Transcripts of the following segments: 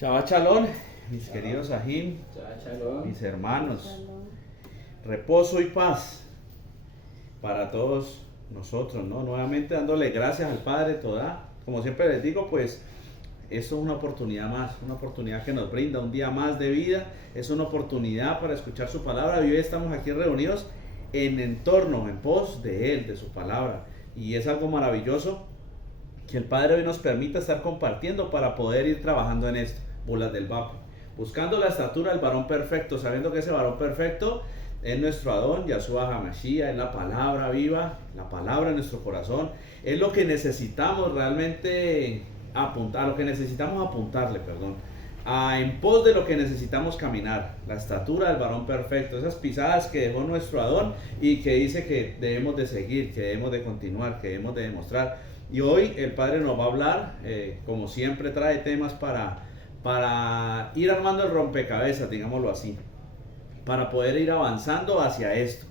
Shabbat Shalom, mis queridos Ajim, Shalom. mis hermanos, reposo y paz para todos nosotros, ¿no? Nuevamente dándole gracias al Padre Todá. Como siempre les digo, pues esto es una oportunidad más, una oportunidad que nos brinda un día más de vida, es una oportunidad para escuchar su palabra. Y hoy estamos aquí reunidos en torno, en pos de Él, de su palabra, y es algo maravilloso que el Padre hoy nos permita estar compartiendo para poder ir trabajando en esto. Bulas del Vapor, buscando la estatura del varón perfecto, sabiendo que ese varón perfecto es nuestro Adón, Yahshua HaMashiach, es la palabra viva, la palabra en nuestro corazón, es lo que necesitamos realmente apuntar, lo que necesitamos apuntarle, en pos de lo que necesitamos caminar, la estatura del varón perfecto, esas pisadas que dejó nuestro Adón y que dice que debemos de seguir, que debemos de continuar, que debemos de demostrar. Y hoy el Padre nos va a hablar, como siempre trae temas para ir armando el rompecabezas, digámoslo así, para poder ir avanzando hacia esto.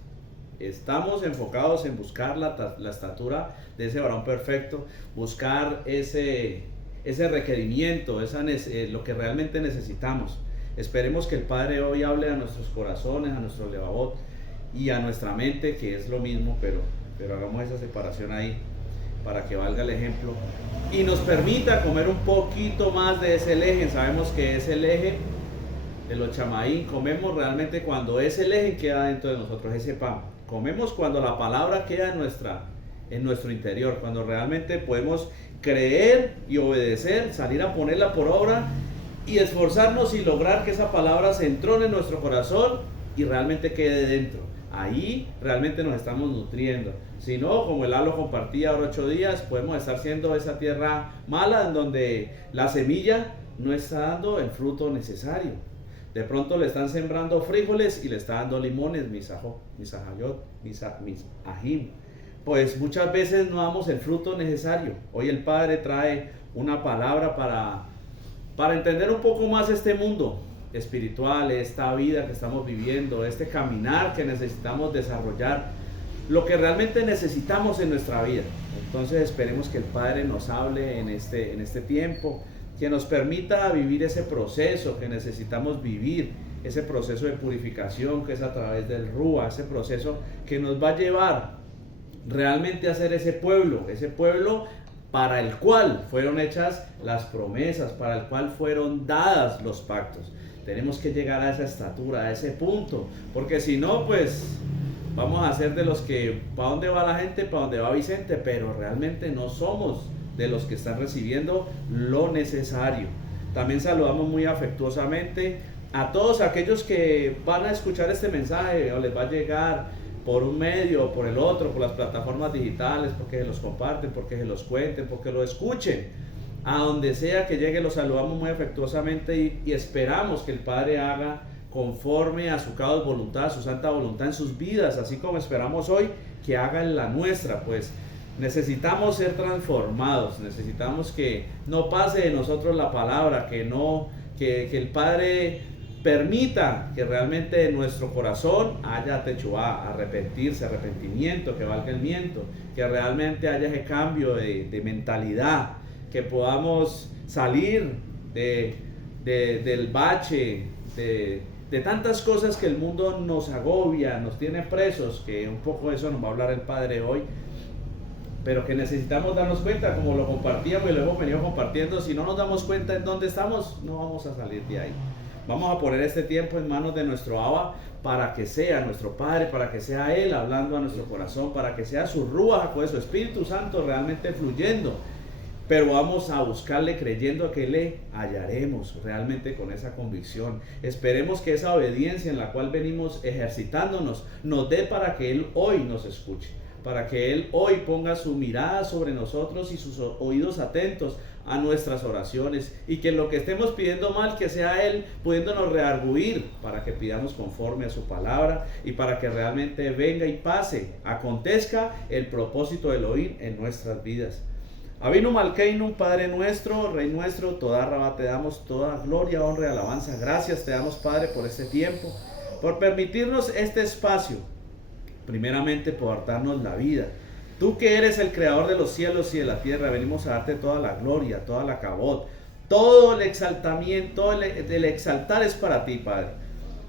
Estamos enfocados en buscar la estatura de ese varón perfecto, buscar ese requerimiento, lo que realmente necesitamos. Esperemos que el Padre hoy hable a nuestros corazones, a nuestro levavot y a nuestra mente, que es lo mismo, pero hagamos esa separación ahí para que valga el ejemplo y nos permita comer un poquito más de ese leje. Sabemos que es el eje de los chamaín, comemos realmente cuando ese leje queda dentro de nosotros, ese pan. Comemos cuando la palabra queda en nuestro interior, cuando realmente podemos creer y obedecer, salir a ponerla por obra y esforzarnos y lograr que esa palabra se entrone en nuestro corazón y realmente quede dentro. Ahí realmente nos estamos nutriendo. Si no, como el Alo compartía ahora 8 días, podemos estar siendo esa tierra mala en donde la semilla no está dando el fruto necesario. De pronto le están sembrando frijoles y le está dando limones, mis ajim. Pues muchas veces no damos el fruto necesario. Hoy el Padre trae una palabra para entender un poco más este mundo espiritual, esta vida que estamos viviendo, este caminar que necesitamos desarrollar, lo que realmente necesitamos en nuestra vida. Entonces esperemos que el Padre nos hable en este tiempo, que nos permita vivir ese proceso que necesitamos vivir, ese proceso de purificación que es a través del Rúa, ese proceso que nos va a llevar realmente a ser ese pueblo para el cual fueron hechas las promesas, para el cual fueron dadas los pactos. Tenemos que llegar a esa estatura, a ese punto, porque si no, pues vamos a ser de los que, ¿para dónde va la gente? ¿Para dónde va Vicente? Pero realmente no somos de los que están recibiendo lo necesario. También saludamos muy afectuosamente a todos aquellos que van a escuchar este mensaje o les va a llegar por un medio o por el otro, por las plataformas digitales, porque se los comparten, porque se los cuenten, porque lo escuchen. A donde sea que llegue, los saludamos muy afectuosamente y esperamos que el Padre haga conforme a su caos voluntad, a su santa voluntad en sus vidas, así como esperamos hoy que haga en la nuestra. Pues necesitamos ser transformados, necesitamos que no pase de nosotros la palabra, que el Padre permita que realmente en nuestro corazón haya techuá, arrepentimiento, que valga el miento, que realmente haya ese cambio de mentalidad, que podamos salir del bache, de tantas cosas que el mundo nos agobia, nos tiene presos, que un poco de eso nos va a hablar el Padre hoy, pero que necesitamos darnos cuenta, como lo compartíamos y lo hemos venido compartiendo. Si no nos damos cuenta en dónde estamos, no vamos a salir de ahí. Vamos a poner este tiempo en manos de nuestro Abba para que sea nuestro Padre, para que sea Él hablando a nuestro corazón, para que sea su Ruach, su Espíritu Santo realmente fluyendo. Pero vamos a buscarle creyendo que le hallaremos realmente con esa convicción. Esperemos que esa obediencia en la cual venimos ejercitándonos nos dé para que Él hoy nos escuche, para que Él hoy ponga su mirada sobre nosotros y sus oídos atentos a nuestras oraciones, y que en lo que estemos pidiendo mal, que sea Él pudiéndonos rearguir para que pidamos conforme a su palabra y para que realmente venga y pase, acontezca el propósito del oír en nuestras vidas. Avinu Malkeinu, Padre nuestro, Rey nuestro, toda Rabá, te damos toda gloria, honra y alabanza. Gracias te damos, Padre, por este tiempo, por permitirnos este espacio, primeramente por darnos la vida. Tú que eres el creador de los cielos y de la tierra, venimos a darte toda la gloria, toda la cabot, Todo el exaltamiento, todo el exaltar es para ti, Padre.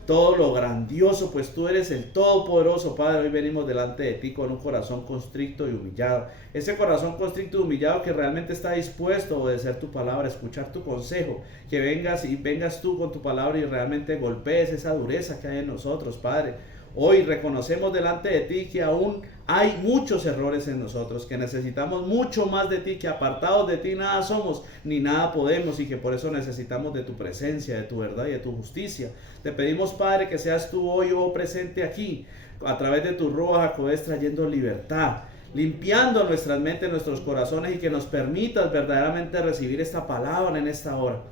Todo lo grandioso, pues tú eres el Todopoderoso, Padre. Hoy venimos delante de ti con un corazón constricto y humillado. Ese corazón constricto y humillado que realmente está dispuesto a obedecer tu palabra, a escuchar tu consejo. Que vengas tú con tu palabra y realmente golpees esa dureza que hay en nosotros, Padre. Hoy reconocemos delante de ti que aún hay muchos errores en nosotros, que necesitamos mucho más de ti, que apartados de ti nada somos ni nada podemos, y que por eso necesitamos de tu presencia, de tu verdad y de tu justicia. Te pedimos, Padre, que seas tú hoy presente aquí, a través de tu Ruach HaKodesh, trayendo libertad, limpiando nuestras mentes, nuestros corazones, y que nos permitas verdaderamente recibir esta palabra en esta hora.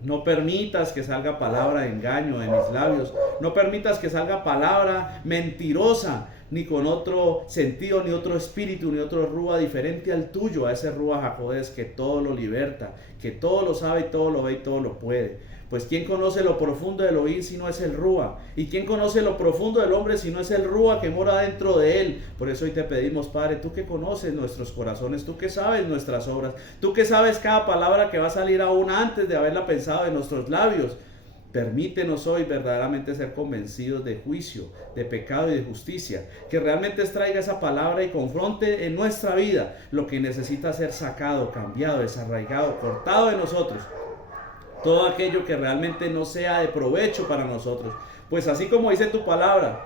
No permitas que salga palabra de engaño de mis labios. No permitas que salga palabra mentirosa, ni con otro sentido, ni otro espíritu, ni otro rúa diferente al tuyo, a ese Ruach HaKodesh que todo lo liberta, que todo lo sabe y todo lo ve y todo lo puede. Pues ¿quién conoce lo profundo del Elohim si no es el Rúa? ¿Y quién conoce lo profundo del hombre si no es el Rúa que mora dentro de él? Por eso hoy te pedimos, Padre, tú que conoces nuestros corazones, tú que sabes nuestras obras, tú que sabes cada palabra que va a salir aún antes de haberla pensado en nuestros labios. Permítenos hoy verdaderamente ser convencidos de juicio, de pecado y de justicia. Que realmente traiga esa palabra y confronte en nuestra vida lo que necesita ser sacado, cambiado, desarraigado, cortado de nosotros. Todo aquello que realmente no sea de provecho para nosotros. Pues así como dice tu palabra,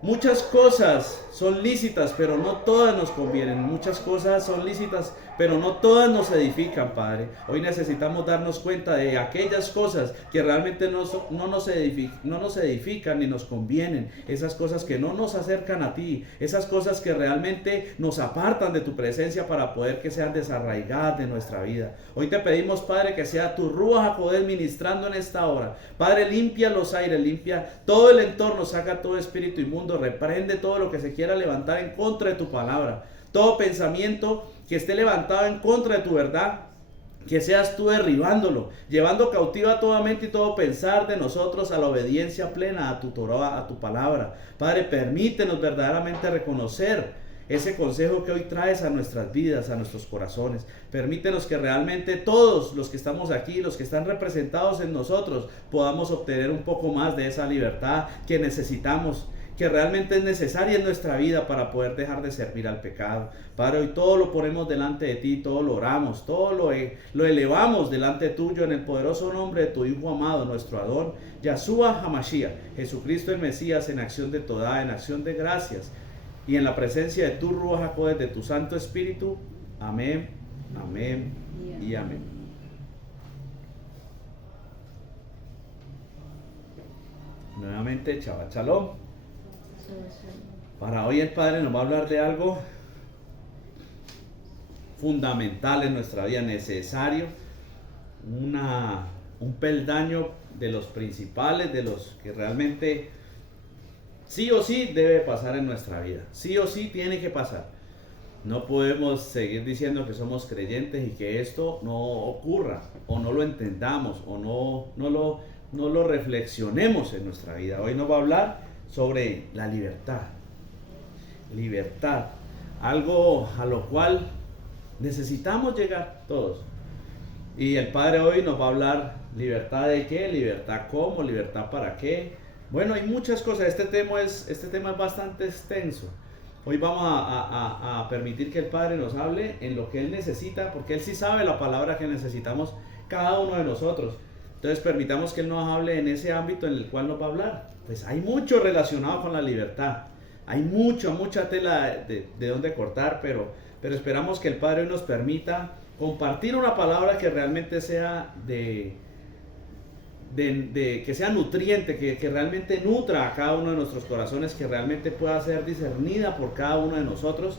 muchas cosas son lícitas, pero no todas nos convienen. Muchas cosas son lícitas, pero no todas nos edifican, Padre. Hoy necesitamos darnos cuenta de aquellas cosas que realmente no nos edifican ni nos convienen. Esas cosas que no nos acercan a ti. Esas cosas que realmente nos apartan de tu presencia para poder que sean desarraigadas de nuestra vida. Hoy te pedimos, Padre, que sea tu Ruach HaKodesh ministrando en esta hora. Padre, limpia los aires, limpia todo el entorno, saca todo espíritu inmundo, reprende todo lo que se quiera levantar en contra de tu palabra. Todo pensamiento que esté levantado en contra de tu verdad, que seas tú derribándolo, llevando cautiva toda mente y todo pensar de nosotros a la obediencia plena a tu Torah, a tu palabra. Padre, permítenos verdaderamente reconocer ese consejo que hoy traes a nuestras vidas, a nuestros corazones. Permítenos que realmente todos los que estamos aquí, los que están representados en nosotros, podamos obtener un poco más de esa libertad que necesitamos, que realmente es necesaria en nuestra vida para poder dejar de servir al pecado. Padre, hoy todo lo ponemos delante de ti, todo lo oramos, todo lo elevamos delante tuyo en el poderoso nombre de tu Hijo amado, nuestro Adón, Yahshua HaMashiach, Jesucristo el Mesías, en acción de toda, en acción de gracias, y en la presencia de tu Ruach HaKodesh, de tu Santo Espíritu. Amén, amén y amén. Nuevamente, Shabbat Shalom. Para hoy el Padre nos va a hablar de algo fundamental en nuestra vida, necesario, un peldaño de los principales, de los que realmente sí o sí debe pasar en nuestra vida, sí o sí tiene que pasar. No podemos seguir diciendo que somos creyentes y que esto no ocurra, o no lo entendamos, o no lo reflexionemos en nuestra vida. Hoy nos va a hablar sobre la libertad. Libertad, algo a lo cual necesitamos llegar todos. Y el Padre hoy nos va a hablar libertad de qué, libertad cómo, libertad para qué. Bueno, hay muchas cosas. Este tema es bastante extenso. Hoy vamos a permitir que el Padre nos hable en lo que Él necesita, porque Él sí sabe la palabra que necesitamos cada uno de nosotros. Entonces permitamos que Él nos hable en ese ámbito en el cual nos va a hablar. Pues hay mucho relacionado con la libertad. Hay mucha tela de donde cortar, pero esperamos que el Padre hoy nos permita compartir una palabra que realmente sea que sea nutriente, que realmente nutra a cada uno de nuestros corazones, que realmente pueda ser discernida por cada uno de nosotros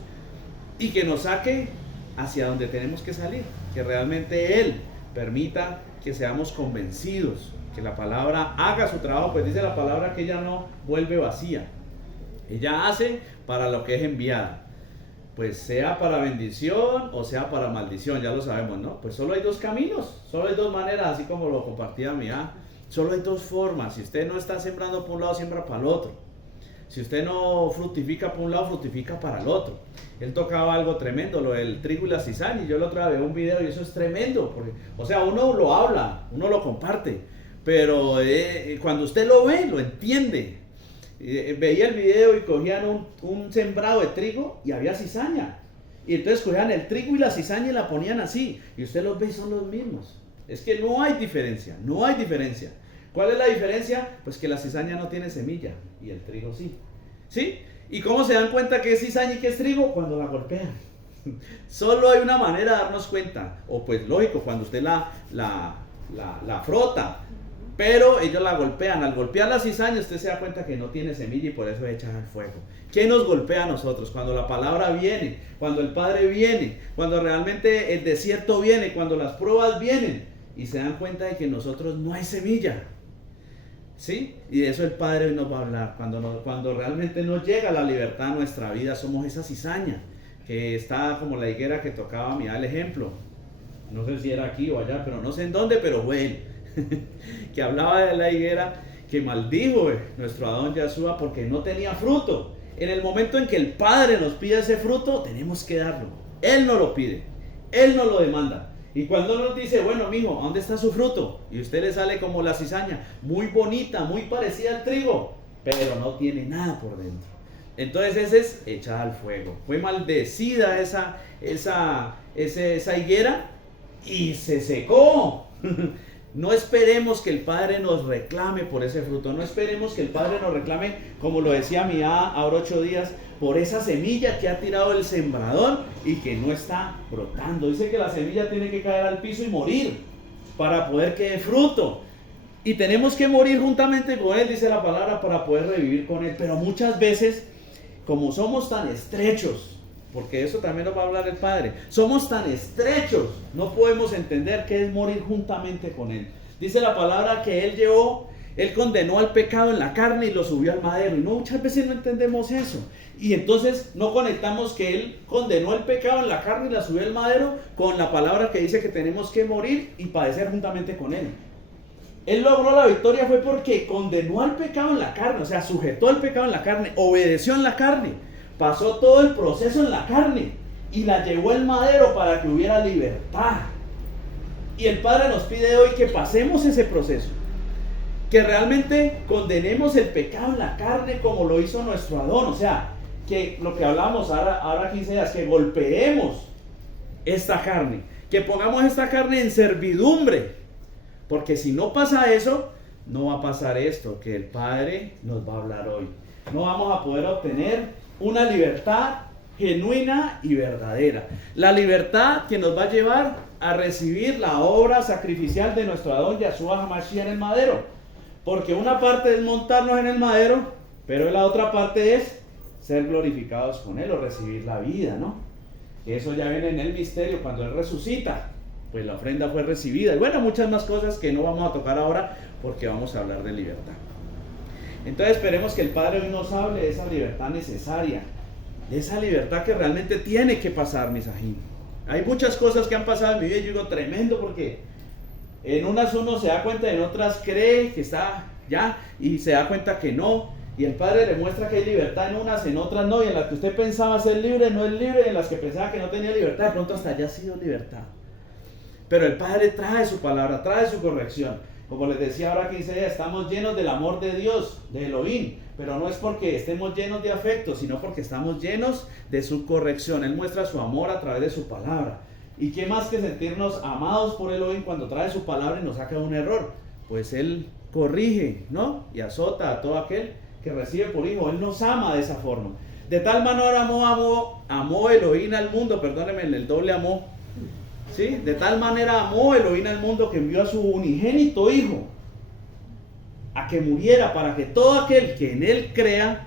y que nos saque hacia donde tenemos que salir, que realmente Él permita que seamos convencidos, que la palabra haga su trabajo, pues dice la palabra que ella no vuelve vacía, ella hace para lo que es enviada, pues sea para bendición o sea para maldición, ya lo sabemos, ¿no? Pues solo hay dos caminos, solo hay dos maneras, así como lo compartía mi solo hay dos formas. Si usted no está sembrando por un lado, siembra para el otro. Si usted no fructifica por un lado, fructifica para el otro. Él tocaba algo tremendo, lo del trigo y la cizaña, y yo la otra vez vi un video y eso es tremendo, porque, o sea, uno lo habla, uno lo comparte, pero cuando usted lo ve, lo entiende. Veía el video y cogían un sembrado de trigo y había cizaña, y entonces cogían el trigo y la cizaña y la ponían así, y usted los ve y son los mismos. Es que no hay diferencia, no hay diferencia. ¿Cuál es la diferencia? Pues que la cizaña no tiene semilla y el trigo sí. ¿Sí? ¿Y cómo se dan cuenta que es cizaña y que es trigo? Cuando la golpean. Solo hay una manera de darnos cuenta. O pues lógico, cuando usted la frota. Pero ellos la golpean. Al golpear la cizaña usted se da cuenta que no tiene semilla y por eso echan al fuego. ¿Qué nos golpea a nosotros? Cuando la palabra viene, cuando el Padre viene, cuando realmente el desierto viene, cuando las pruebas vienen y se dan cuenta de que en nosotros no hay semilla. ¿Sí? Y de eso el Padre hoy nos va a hablar. Cuando realmente nos llega la libertad a nuestra vida, somos esa cizaña que está como la higuera que tocaba mi el ejemplo. No sé si era aquí o allá, pero no sé en dónde, pero fue él. Que hablaba de la higuera que maldijo nuestro Adón Yeshua porque no tenía fruto. En el momento en que el Padre nos pide ese fruto, tenemos que darlo. Él nos lo pide, Él nos lo demanda. Y cuando nos dice, bueno, mijo, ¿dónde está su fruto? Y usted le sale como la cizaña, muy bonita, muy parecida al trigo, pero no tiene nada por dentro. Entonces ese es echada al fuego. Fue maldecida esa higuera y se secó. No esperemos que el Padre nos reclame por ese fruto. No esperemos que el Padre nos reclame, como lo decía mi ahora 8 días, por esa semilla que ha tirado el sembrador y que no está brotando. Dice que la semilla tiene que caer al piso y morir para poder que dé fruto. Y tenemos que morir juntamente con Él, dice la palabra, para poder revivir con Él. Pero muchas veces, como somos tan estrechos, porque eso también nos va a hablar el Padre, somos tan estrechos, no podemos entender qué es morir juntamente con Él. Dice la palabra que Él condenó al pecado en la carne y lo subió al madero. Y muchas veces no entendemos eso. Y entonces no conectamos que Él condenó el pecado en la carne y la subió al madero con la palabra que dice que tenemos que morir y padecer juntamente con Él. Él logró la victoria fue porque condenó al pecado en la carne, o sea, sujetó el pecado en la carne, obedeció en la carne, pasó todo el proceso en la carne y la llevó al madero para que hubiera libertad. Y el Padre nos pide hoy que pasemos ese proceso, que realmente condenemos el pecado en la carne como lo hizo nuestro Adón, o sea, que lo que hablamos ahora 15 días, que golpeemos esta carne, que pongamos esta carne en servidumbre, porque si no pasa eso, no va a pasar esto que el Padre nos va a hablar hoy. No vamos a poder obtener una libertad genuina y verdadera. La libertad que nos va a llevar a recibir la obra sacrificial de nuestro Adón Yeshua HaMashiach en el madero. Porque una parte es montarnos en el madero, pero la otra parte es ser glorificados con Él o recibir la vida, ¿no? Que eso ya viene en el misterio cuando Él resucita. Pues la ofrenda fue recibida. Y bueno, muchas más cosas que no vamos a tocar ahora porque vamos a hablar de libertad. Entonces esperemos que el Padre hoy nos hable de esa libertad necesaria, de esa libertad que realmente tiene que pasar, mis ajín. Hay muchas cosas que han pasado en mi vida y yo digo tremendo porque en unas uno se da cuenta, en otras cree que está ya y se da cuenta que no. Y el Padre le muestra que hay libertad en unas, en otras no. Y en las que usted pensaba ser libre, no es libre. Y en las que pensaba que no tenía libertad, de pronto hasta allá ha sido libertad. Pero el Padre trae su palabra, trae su corrección. Como les decía ahora 15 días, estamos llenos del amor de Dios, de Elohim. Pero no es porque estemos llenos de afecto, sino porque estamos llenos de su corrección. Él muestra su amor a través de su palabra. ¿Y qué más que sentirnos amados por Elohim cuando trae su palabra y nos saca un error? Pues Él corrige, ¿no? Y azota a todo aquel que recibe por hijo. Él nos ama de esa forma. De tal manera amó Elohim al mundo, perdónenme, el doble amó. ¿Sí? De tal manera amó Elohim al mundo que envió a su unigénito hijo a que muriera para que todo aquel que en Él crea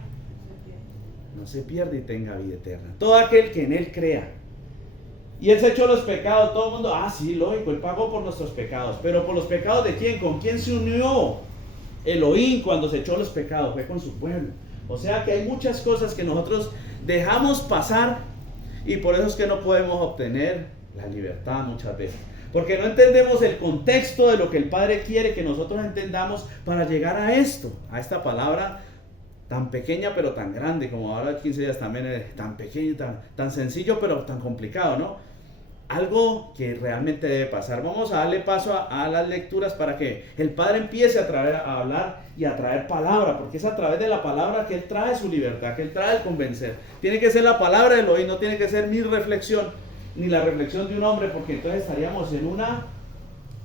no se pierda y tenga vida eterna. Todo aquel que en Él crea. Y Él se echó los pecados, todo el mundo, sí, lógico, Él pagó por nuestros pecados. Pero por los pecados de quién, ¿con quién se unió Elohim cuando se echó los pecados? Fue con su pueblo. O sea que hay muchas cosas que nosotros dejamos pasar y por eso es que no podemos obtener la libertad muchas veces. Porque no entendemos el contexto de lo que el Padre quiere que nosotros entendamos para llegar a esto, a esta palabra tan pequeña pero tan grande, como ahora 15 días también es tan pequeño, tan sencillo pero tan complicado, ¿no? Algo que realmente debe pasar. Vamos a darle paso a las lecturas para que el Padre empiece a hablar y a traer palabra, porque es a través de la palabra que Él trae su libertad, que Él trae el convencer. Tiene que ser la palabra de Elohim, no tiene que ser mi reflexión, ni la reflexión de un hombre, porque entonces estaríamos en una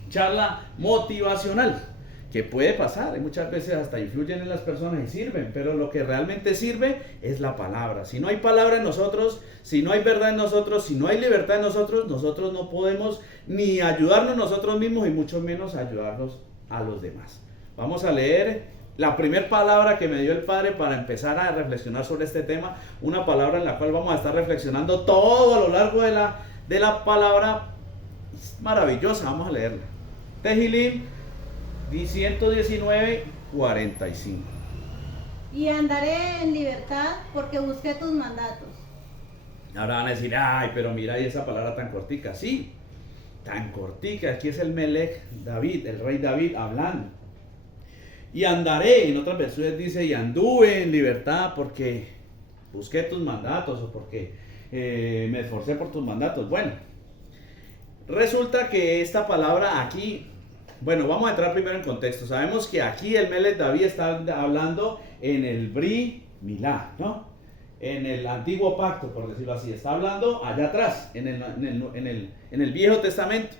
charla motivacional, que puede pasar, y muchas veces hasta influyen en las personas y sirven, pero lo que realmente sirve es la palabra. Si no hay palabra en nosotros, si no hay verdad en nosotros, si no hay libertad en nosotros, nosotros no podemos ni ayudarnos nosotros mismos y mucho menos ayudarnos a los demás. Vamos a leer la primera palabra que me dio el Padre para empezar a reflexionar sobre este tema, una palabra en la cual vamos a estar reflexionando todo a lo largo de la palabra. Es maravillosa, vamos a leerla. Tehilim 119, 45. Y andaré en libertad porque busqué tus mandatos. Ahora van a decir, ay, pero mira, y esa palabra tan cortica. Sí, tan cortica. Aquí es el Melech David, el rey David hablando. Y andaré, en otras versiones dice, y anduve en libertad porque busqué tus mandatos o porque me esforcé por tus mandatos. Bueno, resulta que esta palabra aquí, bueno, vamos a entrar primero en contexto. Sabemos que aquí el Melech David está hablando en el Bri Milá, ¿no? En el antiguo pacto, por decirlo así. Está hablando allá atrás, en el Viejo Testamento,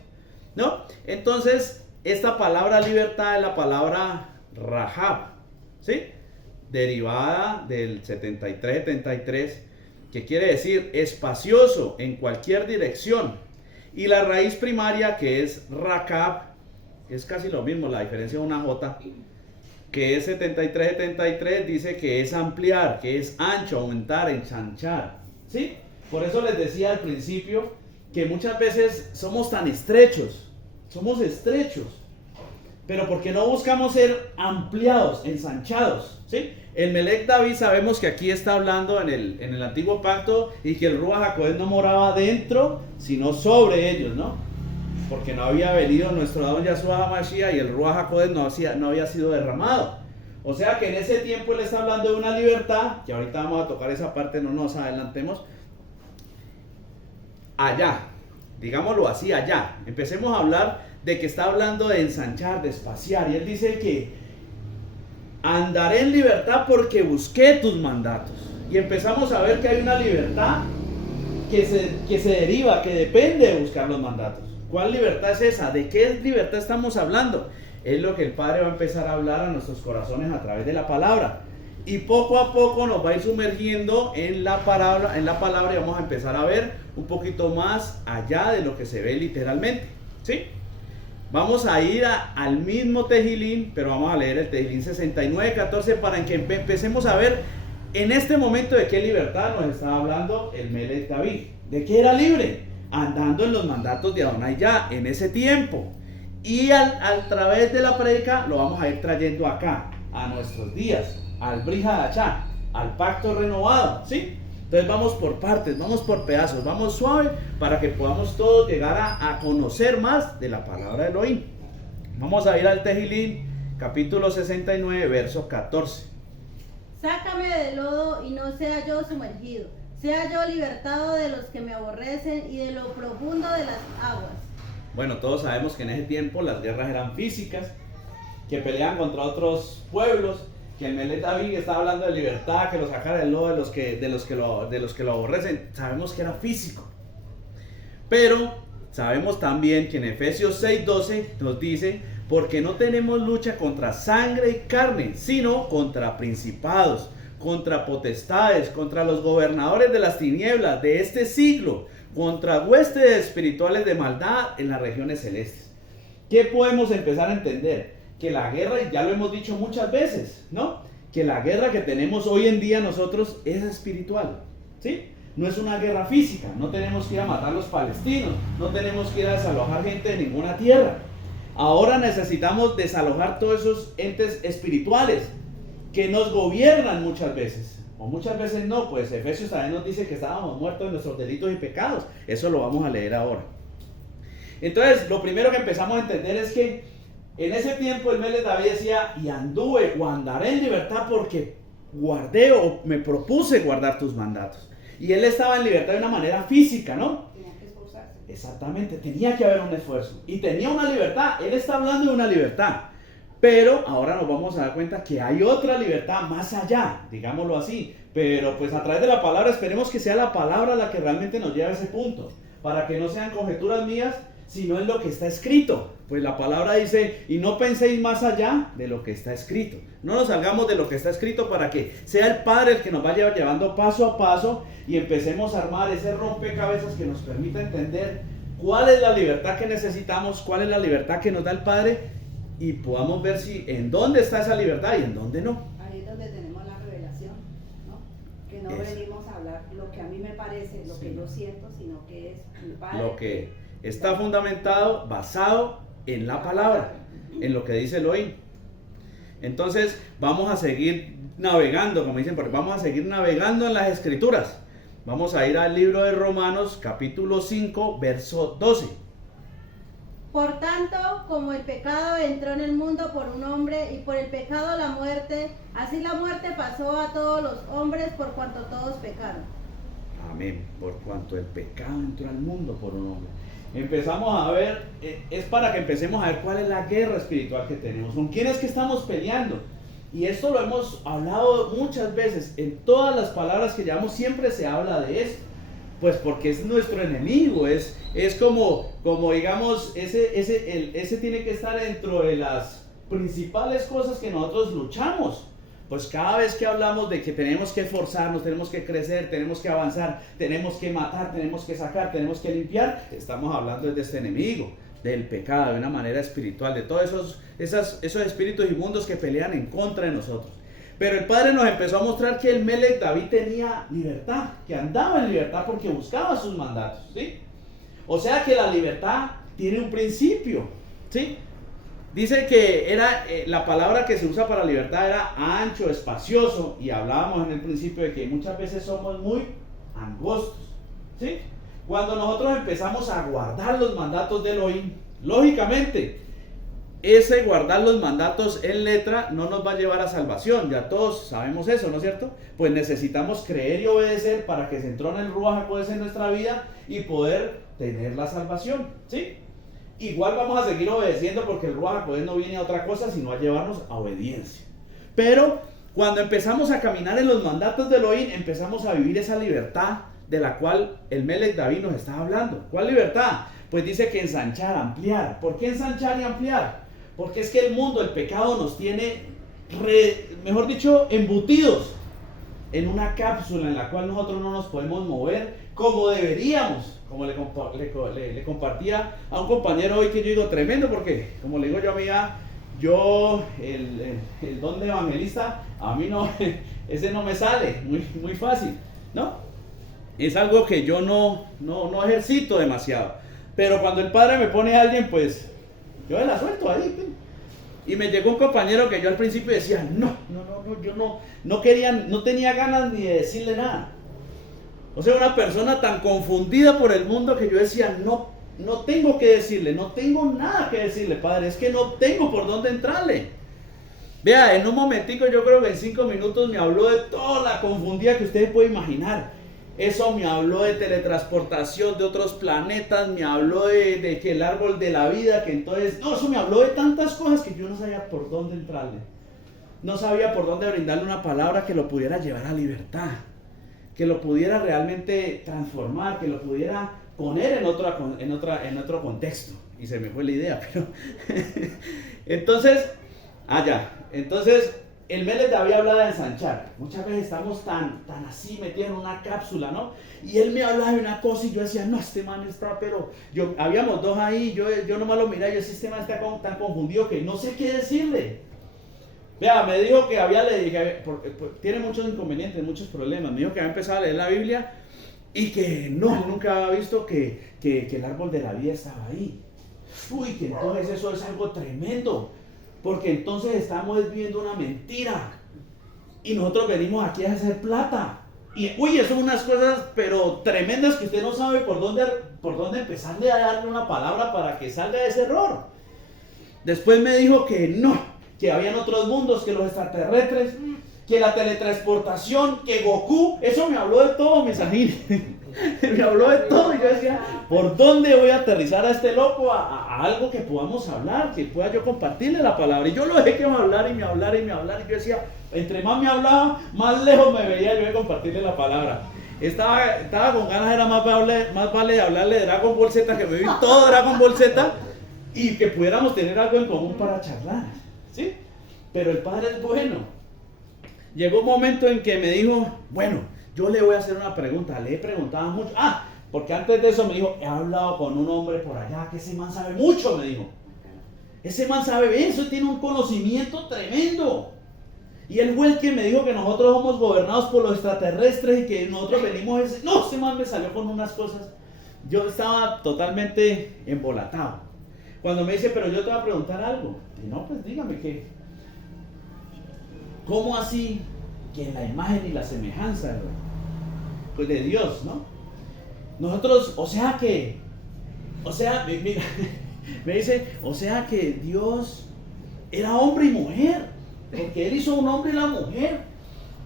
¿no? Entonces, esta palabra libertad es la palabra Rahab, ¿sí? Derivada del 73-73, que quiere decir espacioso en cualquier dirección. Y la raíz primaria, que es Rakab, es casi lo mismo, la diferencia es una J, que es 73-73, dice que es ampliar, que es ancho, aumentar, ensanchar, ¿sí? Por eso les decía al principio que muchas veces somos tan estrechos, pero porque no buscamos ser ampliados, ensanchados, ¿sí? El Melech David sabemos que aquí está hablando en el antiguo pacto y que el Ruach HaKodesh no moraba dentro, sino sobre ellos, ¿no? Porque no había venido nuestro Adón Yahshua HaMashiach y el Ruach HaKodesh no había sido derramado. O sea que en ese tiempo él está hablando de una libertad, que ahorita vamos a tocar esa parte, no nos adelantemos. Allá, digámoslo así, allá. Empecemos a hablar de que está hablando de ensanchar, de espaciar. Y él dice que andaré en libertad porque busqué tus mandatos. Y empezamos a ver que hay una libertad que se deriva, que depende de buscar los mandatos. ¿Cuál libertad es esa? ¿De qué libertad estamos hablando? Es lo que el Padre va a empezar a hablar a nuestros corazones a través de la palabra. Y poco a poco nos va a ir sumergiendo en la palabra y vamos a empezar a ver un poquito más allá de lo que se ve literalmente, ¿sí? Vamos a ir al mismo Tehilim, pero vamos a leer el Tehilim 69-14 para que empecemos a ver en este momento de qué libertad nos está hablando el Melech David. ¿De qué era libre? Andando en los mandatos de Adonai ya en ese tiempo. Y a través de la predica lo vamos a ir trayendo acá, a nuestros días, al Brit Hadashah, al pacto renovado, ¿sí? Entonces vamos por partes, vamos por pedazos, vamos suave para que podamos todos llegar a conocer más de la palabra de Elohim. Vamos a ir al Tehilim, capítulo 69, verso 14. Sácame del lodo y no sea yo sumergido, sea yo libertado de los que me aborrecen y de lo profundo de las aguas. Bueno, todos sabemos que en ese tiempo las guerras eran físicas, que peleaban contra otros pueblos, que el Melech David estaba hablando de libertad, que lo sacara del lodo de los que lo aborrecen. Sabemos que era físico. Pero sabemos también que en Efesios 6:12 nos dice, porque no tenemos lucha contra sangre y carne, sino contra principados, contra potestades, contra los gobernadores de las tinieblas de este siglo, contra huestes espirituales de maldad en las regiones celestes. ¿Qué podemos empezar a entender? Que la guerra, y ya lo hemos dicho muchas veces, ¿no? Que la guerra que tenemos hoy en día nosotros es espiritual, ¿sí? No es una guerra física, no tenemos que ir a matar a los palestinos, no tenemos que ir a desalojar gente de ninguna tierra. Ahora necesitamos desalojar todos esos entes espirituales que nos gobiernan muchas veces, o muchas veces no, pues Efesios también nos dice que estábamos muertos en nuestros delitos y pecados. Eso lo vamos a leer ahora. Entonces, lo primero que empezamos a entender es que en ese tiempo el Melech David decía, y anduve o andaré en libertad porque guardé o me propuse guardar tus mandatos. Y él estaba en libertad de una manera física, ¿no? Tenía que esforzarse. Exactamente, tenía que haber un esfuerzo. Y tenía una libertad, él está hablando de una libertad. Pero ahora nos vamos a dar cuenta que hay otra libertad más allá, digámoslo así. Pero pues a través de la palabra esperemos que sea la palabra la que realmente nos lleve a ese punto. Para que no sean conjeturas mías, sino en lo que está escrito. Pues la palabra dice, y no penséis más allá de lo que está escrito. No nos salgamos de lo que está escrito para que sea el Padre el que nos vaya llevando paso a paso y empecemos a armar ese rompecabezas que nos permita entender cuál es la libertad que necesitamos, cuál es la libertad que nos da el Padre y podamos ver si en dónde está esa libertad y en dónde no. Ahí es donde tenemos la revelación, ¿no? Que no venimos a hablar lo que a mí me parece, lo que yo siento, sino que es el Padre. Lo que está fundamentado, basado en la palabra, en lo que dice Elohim. Entonces vamos a seguir navegando, como dicen, vamos a seguir navegando en las escrituras. Vamos a ir al libro de Romanos, capítulo 5, verso 12. Por tanto, como el pecado entró en el mundo por un hombre y por el pecado la muerte, así la muerte pasó a todos los hombres por cuanto todos pecaron. Amén. Por cuanto el pecado entró al mundo por un hombre. Empezamos a ver, es para que empecemos a ver cuál es la guerra espiritual que tenemos, con quién es que estamos peleando. Y esto lo hemos hablado muchas veces, en todas las palabras que llevamos siempre se habla de esto. Pues porque es nuestro enemigo, es como digamos, ese tiene que estar dentro de las principales cosas que nosotros luchamos. Pues cada vez que hablamos de que tenemos que esforzarnos, tenemos que crecer, tenemos que avanzar, tenemos que matar, tenemos que sacar, tenemos que limpiar, estamos hablando de este enemigo, del pecado, de una manera espiritual, de todos esos espíritus inmundos que pelean en contra de nosotros. Pero el Padre nos empezó a mostrar que el Melech David tenía libertad, que andaba en libertad porque buscaba sus mandatos, ¿sí? O sea que la libertad tiene un principio, ¿sí? Dice que era la palabra que se usa para libertad era ancho, espacioso, y hablábamos en el principio de que muchas veces somos muy angostos, ¿sí? Cuando nosotros empezamos a guardar los mandatos de Elohim, lógicamente, ese guardar los mandatos en letra no nos va a llevar a salvación, ya todos sabemos eso, ¿no es cierto? Pues necesitamos creer y obedecer para que se entrone el Ruach HaKodesh en nuestra vida y poder tener la salvación, ¿sí? Igual vamos a seguir obedeciendo porque el Ruach HaKodesh no viene a otra cosa sino a llevarnos a obediencia. Pero cuando empezamos a caminar en los mandatos de Elohim, empezamos a vivir esa libertad de la cual el Melech David nos está hablando. ¿Cuál libertad? Pues dice que ensanchar, ampliar. ¿Por qué ensanchar y ampliar? Porque es que el mundo, el pecado nos tiene, mejor dicho, embutidos en una cápsula en la cual nosotros no nos podemos mover como deberíamos. Como le compartía a un compañero hoy que yo digo tremendo, porque como le digo yo a mi hija, el don de evangelista, a mí no, ese no me sale muy fácil, ¿no? Es algo que yo no ejercito demasiado. Pero cuando el Padre me pone a alguien, pues yo la suelto ahí. Y me llegó un compañero que yo al principio decía, yo no quería, no tenía ganas ni de decirle nada. O sea, una persona tan confundida por el mundo que yo decía, no tengo que decirle, no tengo nada que decirle, Padre, es que no tengo por dónde entrarle. Vea, en un momentico, yo creo que en 5 minutos me habló de toda la confundida que ustedes pueden imaginar. Eso me habló de teletransportación de otros planetas, me habló de que el árbol de la vida, que entonces, eso me habló de tantas cosas que yo no sabía por dónde entrarle. No sabía por dónde brindarle una palabra que lo pudiera llevar a libertad, que lo pudiera realmente transformar, que lo pudiera poner en otro contexto. Y se me fue la idea, pero entonces, el Melech David habla de ensanchar. Muchas veces estamos tan así metidos en una cápsula, ¿no? Y él me hablaba de una cosa y yo decía, no, este man está, pero habíamos dos ahí, yo nomás lo miraba y yo, este man está tan confundido que no sé qué decirle. Vea, me dijo que tiene muchos inconvenientes, muchos problemas. Me dijo que había empezado a leer la Biblia y que nunca había visto que el árbol de la vida estaba ahí. Uy, que entonces eso es algo tremendo. Porque entonces estamos viviendo una mentira. Y nosotros venimos aquí a hacer plata. Y eso son unas cosas, pero tremendas que usted no sabe por dónde empezarle a darle una palabra para que salga de ese error. Después me dijo que habían otros mundos, que los extraterrestres. que la teletransportación, que Goku, eso me habló de todo, Misajín. Me habló de todo y yo decía, ¿por dónde voy a aterrizar a este loco a algo que podamos hablar, que pueda yo compartirle la palabra? Y yo lo dejé que me hablara y me hablara y me hablara y yo decía, entre más me hablaba, más lejos me veía yo de compartirle la palabra. Estaba con ganas, era más vale hablarle de Dragon Ball Z, que me vi todo Dragon Ball Z y que pudiéramos tener algo en común para charlar, ¿sí? Pero el Padre es bueno. Llegó un momento en que me dijo, bueno, yo le voy a hacer una pregunta. Le he preguntado mucho. Porque antes de eso me dijo, he hablado con un hombre por allá, que ese man sabe mucho, me dijo. Ese man sabe bien, eso tiene un conocimiento tremendo. Y él fue el que me dijo que nosotros somos gobernados por los extraterrestres y que nosotros venimos No, ese man me salió con unas cosas. Yo estaba totalmente embolatado. Cuando me dice, pero yo te voy a preguntar algo. Y no, pues dígame qué. ¿Cómo así que en la imagen y la semejanza, pues de Dios, ¿no? Nosotros, mira, me dice, o sea que Dios era hombre y mujer, porque Él hizo un hombre y la mujer,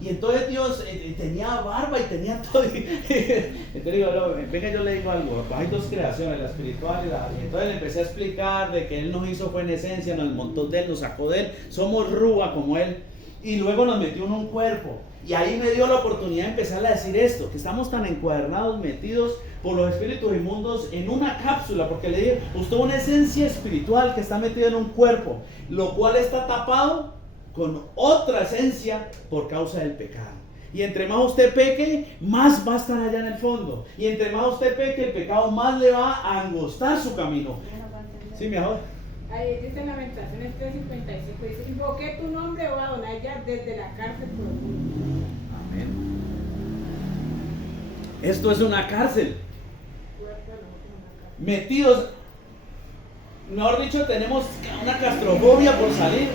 y entonces Dios tenía barba y tenía todo. Entonces digo, venga, yo le digo algo, hay dos creaciones, la espiritual y la... Y entonces le empecé a explicar de que Él nos hizo fue en esencia, nos montó de Él, nos sacó de Él, somos rúa como Él, y luego nos metió en un cuerpo. Y ahí me dio la oportunidad de empezar a decir esto, que estamos tan encuadernados, metidos por los espíritus inmundos en una cápsula, porque le dije, usted es una esencia espiritual que está metida en un cuerpo, lo cual está tapado con otra esencia por causa del pecado. Y entre más usted peque, más va a estar allá en el fondo. Y entre más usted peque, el pecado más le va a angostar su camino. Sí, mi amor. Ahí dice en Lamentaciones 3:55, dice, invoqué tu nombre, oh Adonai, desde la cárcel profunda. Amén. Esto es una cárcel. Metidos, mejor dicho, tenemos una claustrofobia por salir,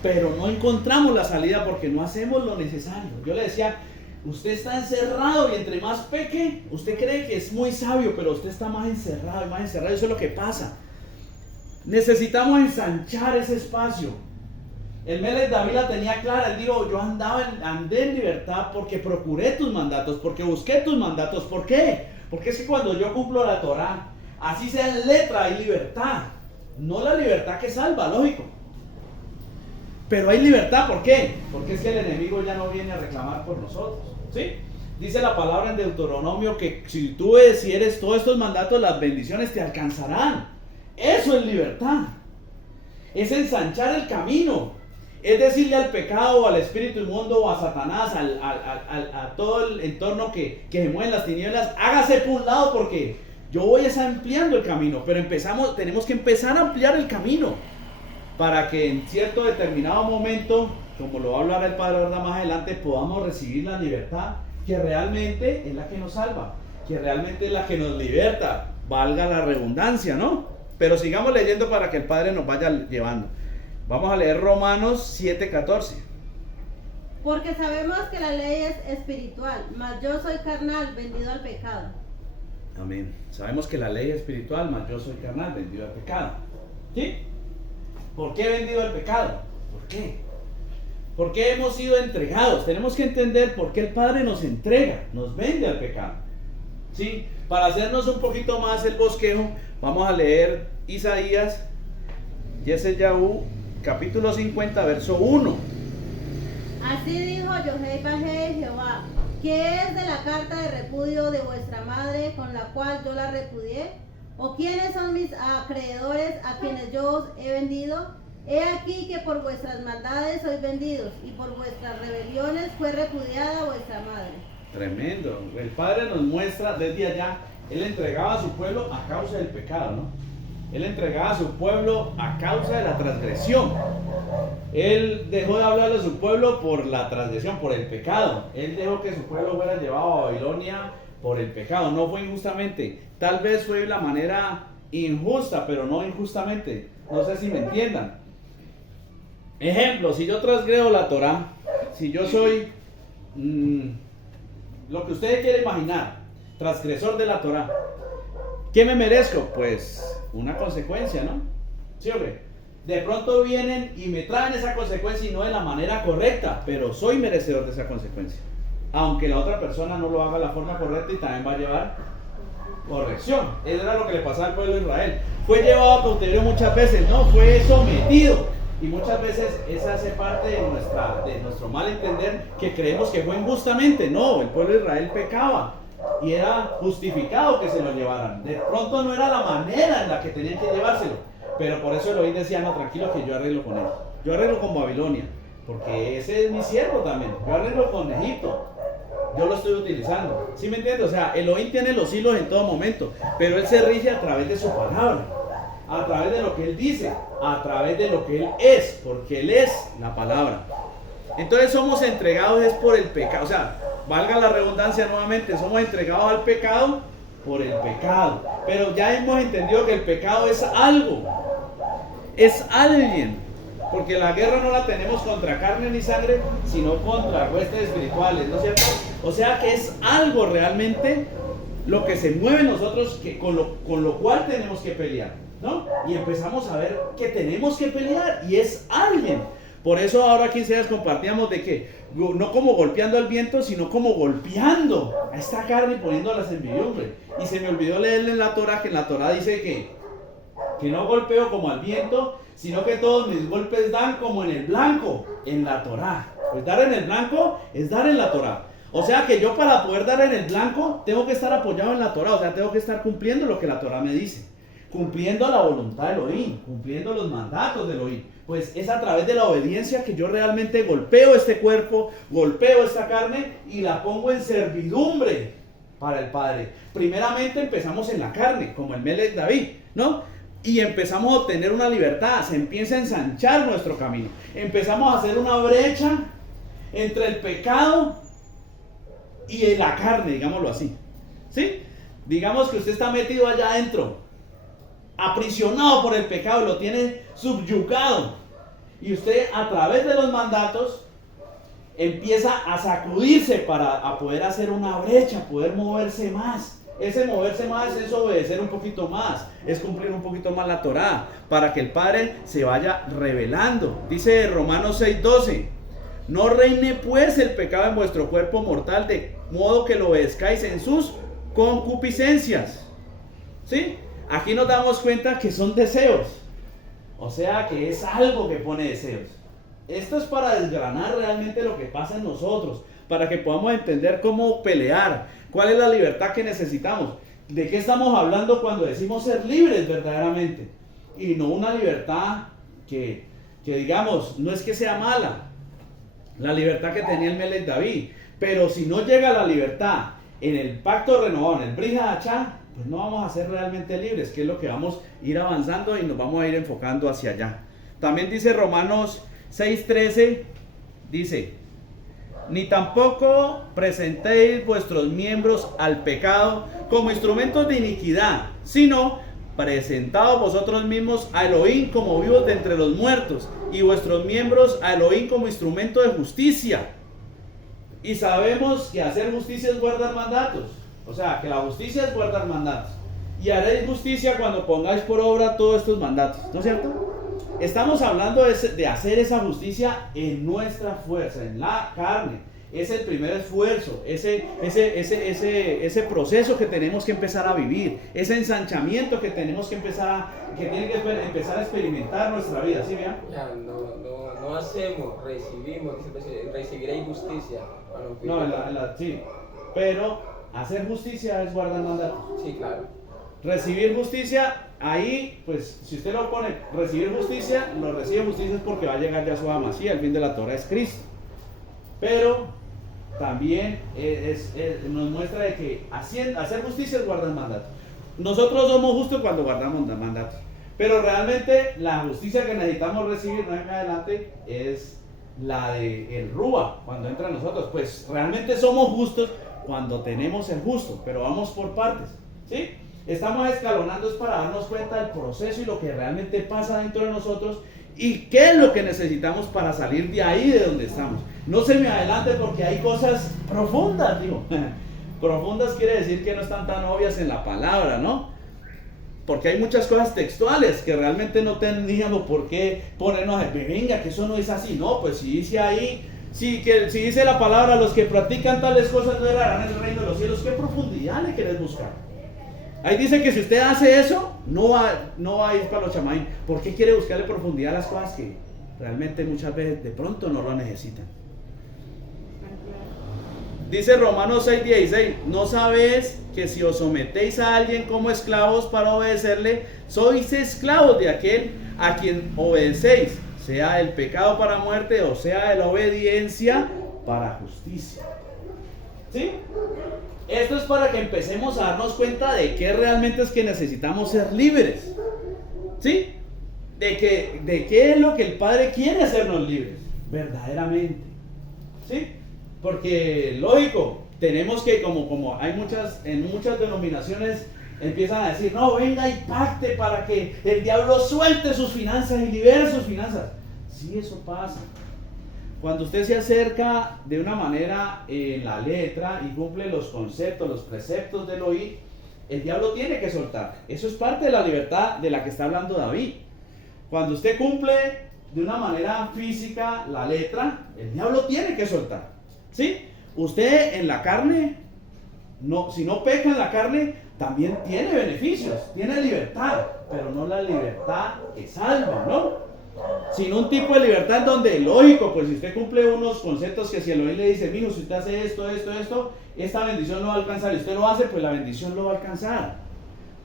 pero no encontramos la salida porque no hacemos lo necesario. Yo le decía, usted está encerrado y entre más peque, usted cree que es muy sabio, pero usted está más encerrado y más encerrado. Eso es lo que pasa. Necesitamos ensanchar ese espacio. El Melech David la tenía clara. Él dijo, yo andé en libertad porque procuré tus mandatos, porque busqué tus mandatos. ¿Por qué? Porque es que cuando yo cumplo la Torah, así sea en letra, hay libertad. No la libertad que salva, lógico. Pero hay libertad, ¿por qué? Porque es que el enemigo ya no viene a reclamar por nosotros, ¿sí? Dice la palabra en Deuteronomio que si tú obedecieres todos estos mandatos, las bendiciones te alcanzarán. Eso es libertad. Es ensanchar el camino. Es decirle al pecado, al espíritu inmundo o a Satanás, a todo el entorno que se mueve en las tinieblas, hágase por un lado porque yo voy a estar ampliando el camino. Pero tenemos que empezar a ampliar el camino para que en cierto determinado momento, como lo va a hablar el Padre ¿verdad? Más adelante, podamos recibir la libertad que realmente es la que nos salva, que realmente es la que nos liberta, valga la redundancia, ¿no? Pero sigamos leyendo para que el Padre nos vaya llevando. Vamos a leer Romanos 7:14. Porque sabemos que la ley es espiritual, mas yo soy carnal, vendido al pecado. Amén. Sabemos que la ley es espiritual, mas yo soy carnal, vendido al pecado. ¿Sí? ¿Por qué vendido al pecado? ¿Por qué? ¿Por qué hemos sido entregados? Tenemos que entender por qué el Padre nos entrega, nos vende al pecado. ¿Sí? Para hacernos un poquito más el bosquejo, vamos a leer Isaías, Yeshayahu, capítulo 50, verso 1. Así dijo Yahweh Jehová, ¿qué es de la carta de repudio de vuestra madre con la cual yo la repudié? ¿O quiénes son mis acreedores a quienes yo os he vendido? He aquí que por vuestras maldades sois vendidos, y por vuestras rebeliones fue repudiada vuestra madre. Tremendo. El Padre nos muestra desde allá, Él entregaba a su pueblo a causa del pecado, ¿no? Él entregaba a su pueblo a causa de la transgresión. Él dejó de hablarle a su pueblo por la transgresión, por el pecado. Él dejó que su pueblo fuera llevado a Babilonia por el pecado. No fue injustamente. Tal vez fue de la manera injusta, pero no injustamente. No sé si me entiendan. Ejemplo, si yo transgredo la Torah, si yo soy lo que usted quiere imaginar, transgresor de la Torah, ¿qué me merezco? Pues una consecuencia, ¿no? ¿Sí o qué? De pronto vienen y me traen esa consecuencia y no de la manera correcta, pero soy merecedor de esa consecuencia. Aunque la otra persona no lo haga de la forma correcta y también va a llevar corrección. Eso era lo que le pasaba al pueblo de Israel. Fue llevado a cautiverio muchas veces, no, fue sometido. Y muchas veces esa hace parte de nuestro mal entender, que creemos que fue injustamente. No, el pueblo de Israel pecaba y era justificado que se lo llevaran. De pronto no era la manera en la que tenían que llevárselo, pero por eso Elohim decía, no, tranquilo que yo arreglo con él. Yo arreglo con Babilonia, porque ese es mi siervo también. Yo arreglo con Egipto. Yo lo estoy utilizando. ¿Sí me entiendes? O sea, Elohim tiene los hilos en todo momento, pero él se rige a través de su palabra, a través de lo que él dice, a través de lo que él es, porque él es la palabra. Entonces somos entregados es por el pecado, o sea, valga la redundancia nuevamente, somos entregados al pecado por el pecado. Pero ya hemos entendido que el pecado es algo, es alguien. Porque la guerra no la tenemos contra carne ni sangre, sino contra huestes espirituales, ¿no es cierto? O sea que es algo realmente lo que se mueve en nosotros, con lo cual tenemos que pelear, ¿no? Y empezamos a ver que tenemos que pelear y es alguien. Por eso ahora 15 días compartíamos de que no como golpeando al viento, sino como golpeando a esta carne y poniéndola en servidumbre. Y se me olvidó leerle en la Torah, que en la Torah dice que no golpeo como al viento, sino que todos mis golpes dan como en el blanco, en la Torah. Pues dar en el blanco es dar en la Torah. O sea que yo, para poder dar en el blanco, tengo que estar apoyado en la Torah. O sea, tengo que estar cumpliendo lo que la Torah me dice, cumpliendo la voluntad de Elohim, cumpliendo los mandatos de Elohim. Pues es a través de la obediencia que yo realmente golpeo este cuerpo, golpeo esta carne y la pongo en servidumbre para el Padre. Primeramente empezamos en la carne, como el Melech David, ¿no? Y empezamos a obtener una libertad, se empieza a ensanchar nuestro camino. Empezamos a hacer una brecha entre el pecado y la carne, digámoslo así. ¿Sí? Digamos que usted está metido allá adentro, aprisionado por el pecado, lo tiene subyugado. Y usted, a través de los mandatos, empieza a sacudirse para poder hacer una brecha, poder moverse más. Ese moverse más es obedecer un poquito más, es cumplir un poquito más la Torá, para que el Padre se vaya revelando. Dice Romanos 6:12, no reine pues el pecado en vuestro cuerpo mortal, de modo que lo obedezcáis en sus concupiscencias. ¿Sí? Aquí nos damos cuenta que son deseos, o sea que es algo que pone deseos. Esto es para desgranar realmente lo que pasa en nosotros, para que podamos entender cómo pelear. ¿Cuál es la libertad que necesitamos? ¿De qué estamos hablando cuando decimos ser libres verdaderamente? Y no una libertad que digamos, no es que sea mala, la libertad que tenía el Melech David, pero si no llega la libertad en el pacto renovado, en el Brit Hadashah, pues no vamos a ser realmente libres, que es lo que vamos a ir avanzando y nos vamos a ir enfocando hacia allá. También dice Romanos 6:13, dice, ni tampoco presentéis vuestros miembros al pecado como instrumentos de iniquidad, sino presentaos vosotros mismos a Elohim como vivos de entre los muertos, y vuestros miembros a Elohim como instrumento de justicia. Y sabemos que hacer justicia es guardar mandatos, o sea, que la justicia es guardar mandatos. Y haréis justicia cuando pongáis por obra todos estos mandatos, ¿no es cierto? Estamos hablando de hacer esa justicia en nuestra fuerza, en la carne. Es el primer esfuerzo, ese proceso que tenemos que empezar a vivir, ese ensanchamiento que tenemos que empezar a experimentar en nuestra vida, ¿sí, vean? No hacemos, recibimos, dice, recibiréis justicia. Sí, pero hacer justicia es guardar mandatos. Sí, claro. Recibir justicia, ahí, pues, si usted lo pone, recibir justicia, lo recibe justicia es porque va a llegar Yahshua HaMashiach, el fin de la Torah es Cristo. Pero también nos muestra de que hacer justicia es guardar mandatos. Nosotros somos justos cuando guardamos mandatos, pero realmente la justicia que necesitamos recibir, no en adelante, es la de el Rúa, cuando entra a nosotros. Pues realmente somos justos cuando tenemos el justo, pero vamos por partes, ¿sí? Estamos escalonando es para darnos cuenta del proceso y lo que realmente pasa dentro de nosotros y qué es lo que necesitamos para salir de ahí, de donde estamos. No se me adelante porque hay cosas profundas, digo. Profundas quiere decir que no están tan obvias en la palabra, ¿no? Porque hay muchas cosas textuales que realmente no teníamos por qué ponernos a venga, que eso no es así. No, pues si dice ahí, si dice la palabra, los que practican tales cosas no heredarán el reino de los cielos. ¿Qué profundidad le querés buscar? Ahí dice que si usted hace eso, no va a ir para los chamaín. ¿Por qué quiere buscarle profundidad a las cosas que realmente muchas veces de pronto no lo necesitan? Dice Romanos 6:16, ¿no sabéis que si os sometéis a alguien como esclavos para obedecerle, sois esclavos de aquel a quien obedecéis, sea el pecado para muerte o sea la obediencia para justicia? ¿Sí? Esto es para que empecemos a darnos cuenta de que realmente es que necesitamos ser libres. ¿Sí? De qué es lo que el Padre quiere hacernos libres, verdaderamente. ¿Sí? Porque, lógico, tenemos que, como hay en muchas denominaciones empiezan a decir, no, venga y pacte para que el diablo suelte sus finanzas y libere sus finanzas. Sí, eso pasa. Cuando usted se acerca de una manera en la letra y cumple los conceptos, los preceptos del oír, el diablo tiene que soltar. Eso es parte de la libertad de la que está hablando David. Cuando usted cumple de una manera física la letra, el diablo tiene que soltar. ¿Sí? Usted en la carne, si no peca en la carne, también tiene beneficios, tiene libertad, pero no la libertad que salva, ¿no? Sino un tipo de libertad donde, lógico, pues si usted cumple unos conceptos que si el oír le dice, mijo, si usted hace esto, esta bendición lo va a alcanzar, y usted lo hace, pues la bendición lo va a alcanzar.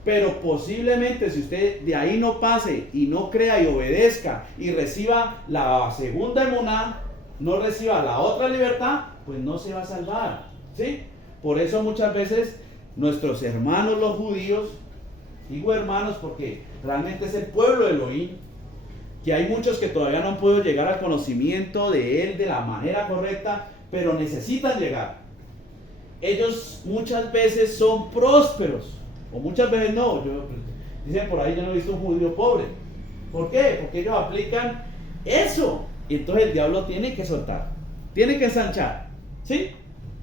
Pero posiblemente si usted de ahí no pase y no crea y obedezca y reciba la segunda emuná, no reciba la otra libertad, pues no se va a salvar, ¿sí? Por eso muchas veces nuestros hermanos los judíos, digo hermanos porque realmente es el pueblo de Elohim, que hay muchos que todavía no han podido llegar al conocimiento de él de la manera correcta, pero necesitan llegar. Ellos muchas veces son prósperos, o muchas veces no. Dicen por ahí, yo no he visto un judío pobre. ¿Por qué? Porque ellos aplican eso. Y entonces el diablo tiene que soltar, tiene que ensanchar, ¿sí?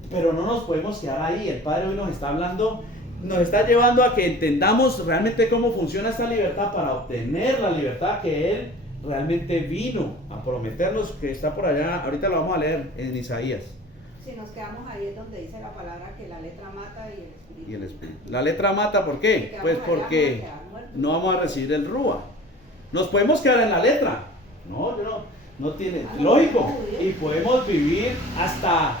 Pero no nos podemos quedar ahí. El Padre hoy nos está hablando, nos está llevando a que entendamos realmente cómo funciona esta libertad para obtener la libertad que Él realmente vino a prometernos, que está por allá. Ahorita lo vamos a leer en Isaías. Si nos quedamos ahí es donde dice la palabra que la letra mata y el espíritu. La letra mata, ¿por qué? Pues porque no vamos a recibir el Rúa. Nos podemos quedar en la letra. No tiene, lógico, y podemos vivir hasta,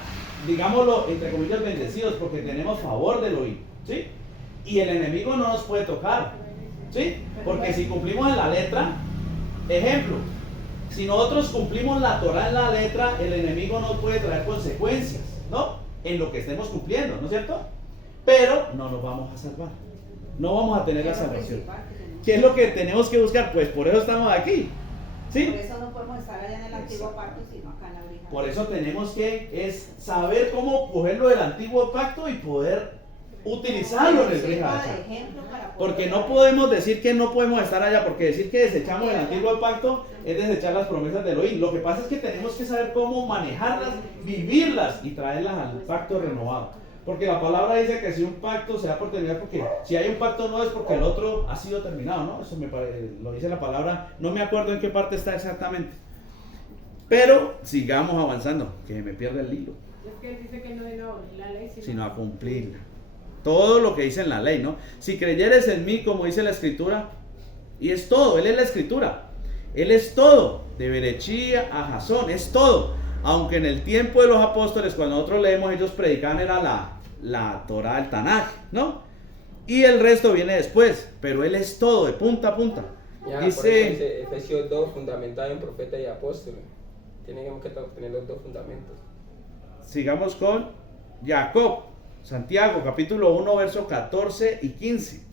digámoslo, entre comillas, bendecidos, porque tenemos favor del oír, ¿sí? Y el enemigo no nos puede tocar, ¿sí? Porque si cumplimos en la letra, ejemplo, si nosotros cumplimos la Torah en la letra, el enemigo no puede traer consecuencias, ¿no? En lo que estemos cumpliendo, ¿no es cierto? Pero no nos vamos a salvar, no vamos a tener la salvación. ¿Qué es lo que tenemos que buscar? Pues por eso estamos aquí. ¿Sí? Por eso no podemos estar allá en el antiguo pacto, sino acá en la orija. Por eso tenemos que saber cómo cogerlo del antiguo pacto y poder utilizarlo en el Rija. Porque no podemos decir que no podemos estar allá, porque decir que desechamos el antiguo pacto es desechar las promesas de Elohim. Lo que pasa es que tenemos que saber cómo manejarlas, vivirlas y traerlas al pacto renovado. Porque la palabra dice que si un pacto se da por terminar, porque si hay un pacto no es porque el otro ha sido terminado, ¿no? Eso lo dice la palabra, no me acuerdo en qué parte está exactamente. Pero sigamos avanzando, que me pierda el hilo. Es que dice que no de no la ley, sino a cumplirla. Todo lo que dice en la ley, ¿no? Si creyeres en mí, como dice la escritura, y es todo, Él es la escritura, Él es todo, de Berechí a Jasón, es todo. Aunque en el tiempo de los apóstoles, cuando nosotros leemos, ellos predicaban era la Torah, el Tanaj, ¿no? Y el resto viene después, pero Él es todo, de punta a punta. Ya, dice Efesios 2, fundamentado en profeta y apóstol. Tenemos que tener los dos fundamentos. Sigamos con Jacob, Santiago, capítulo 1, versos 14 y 15.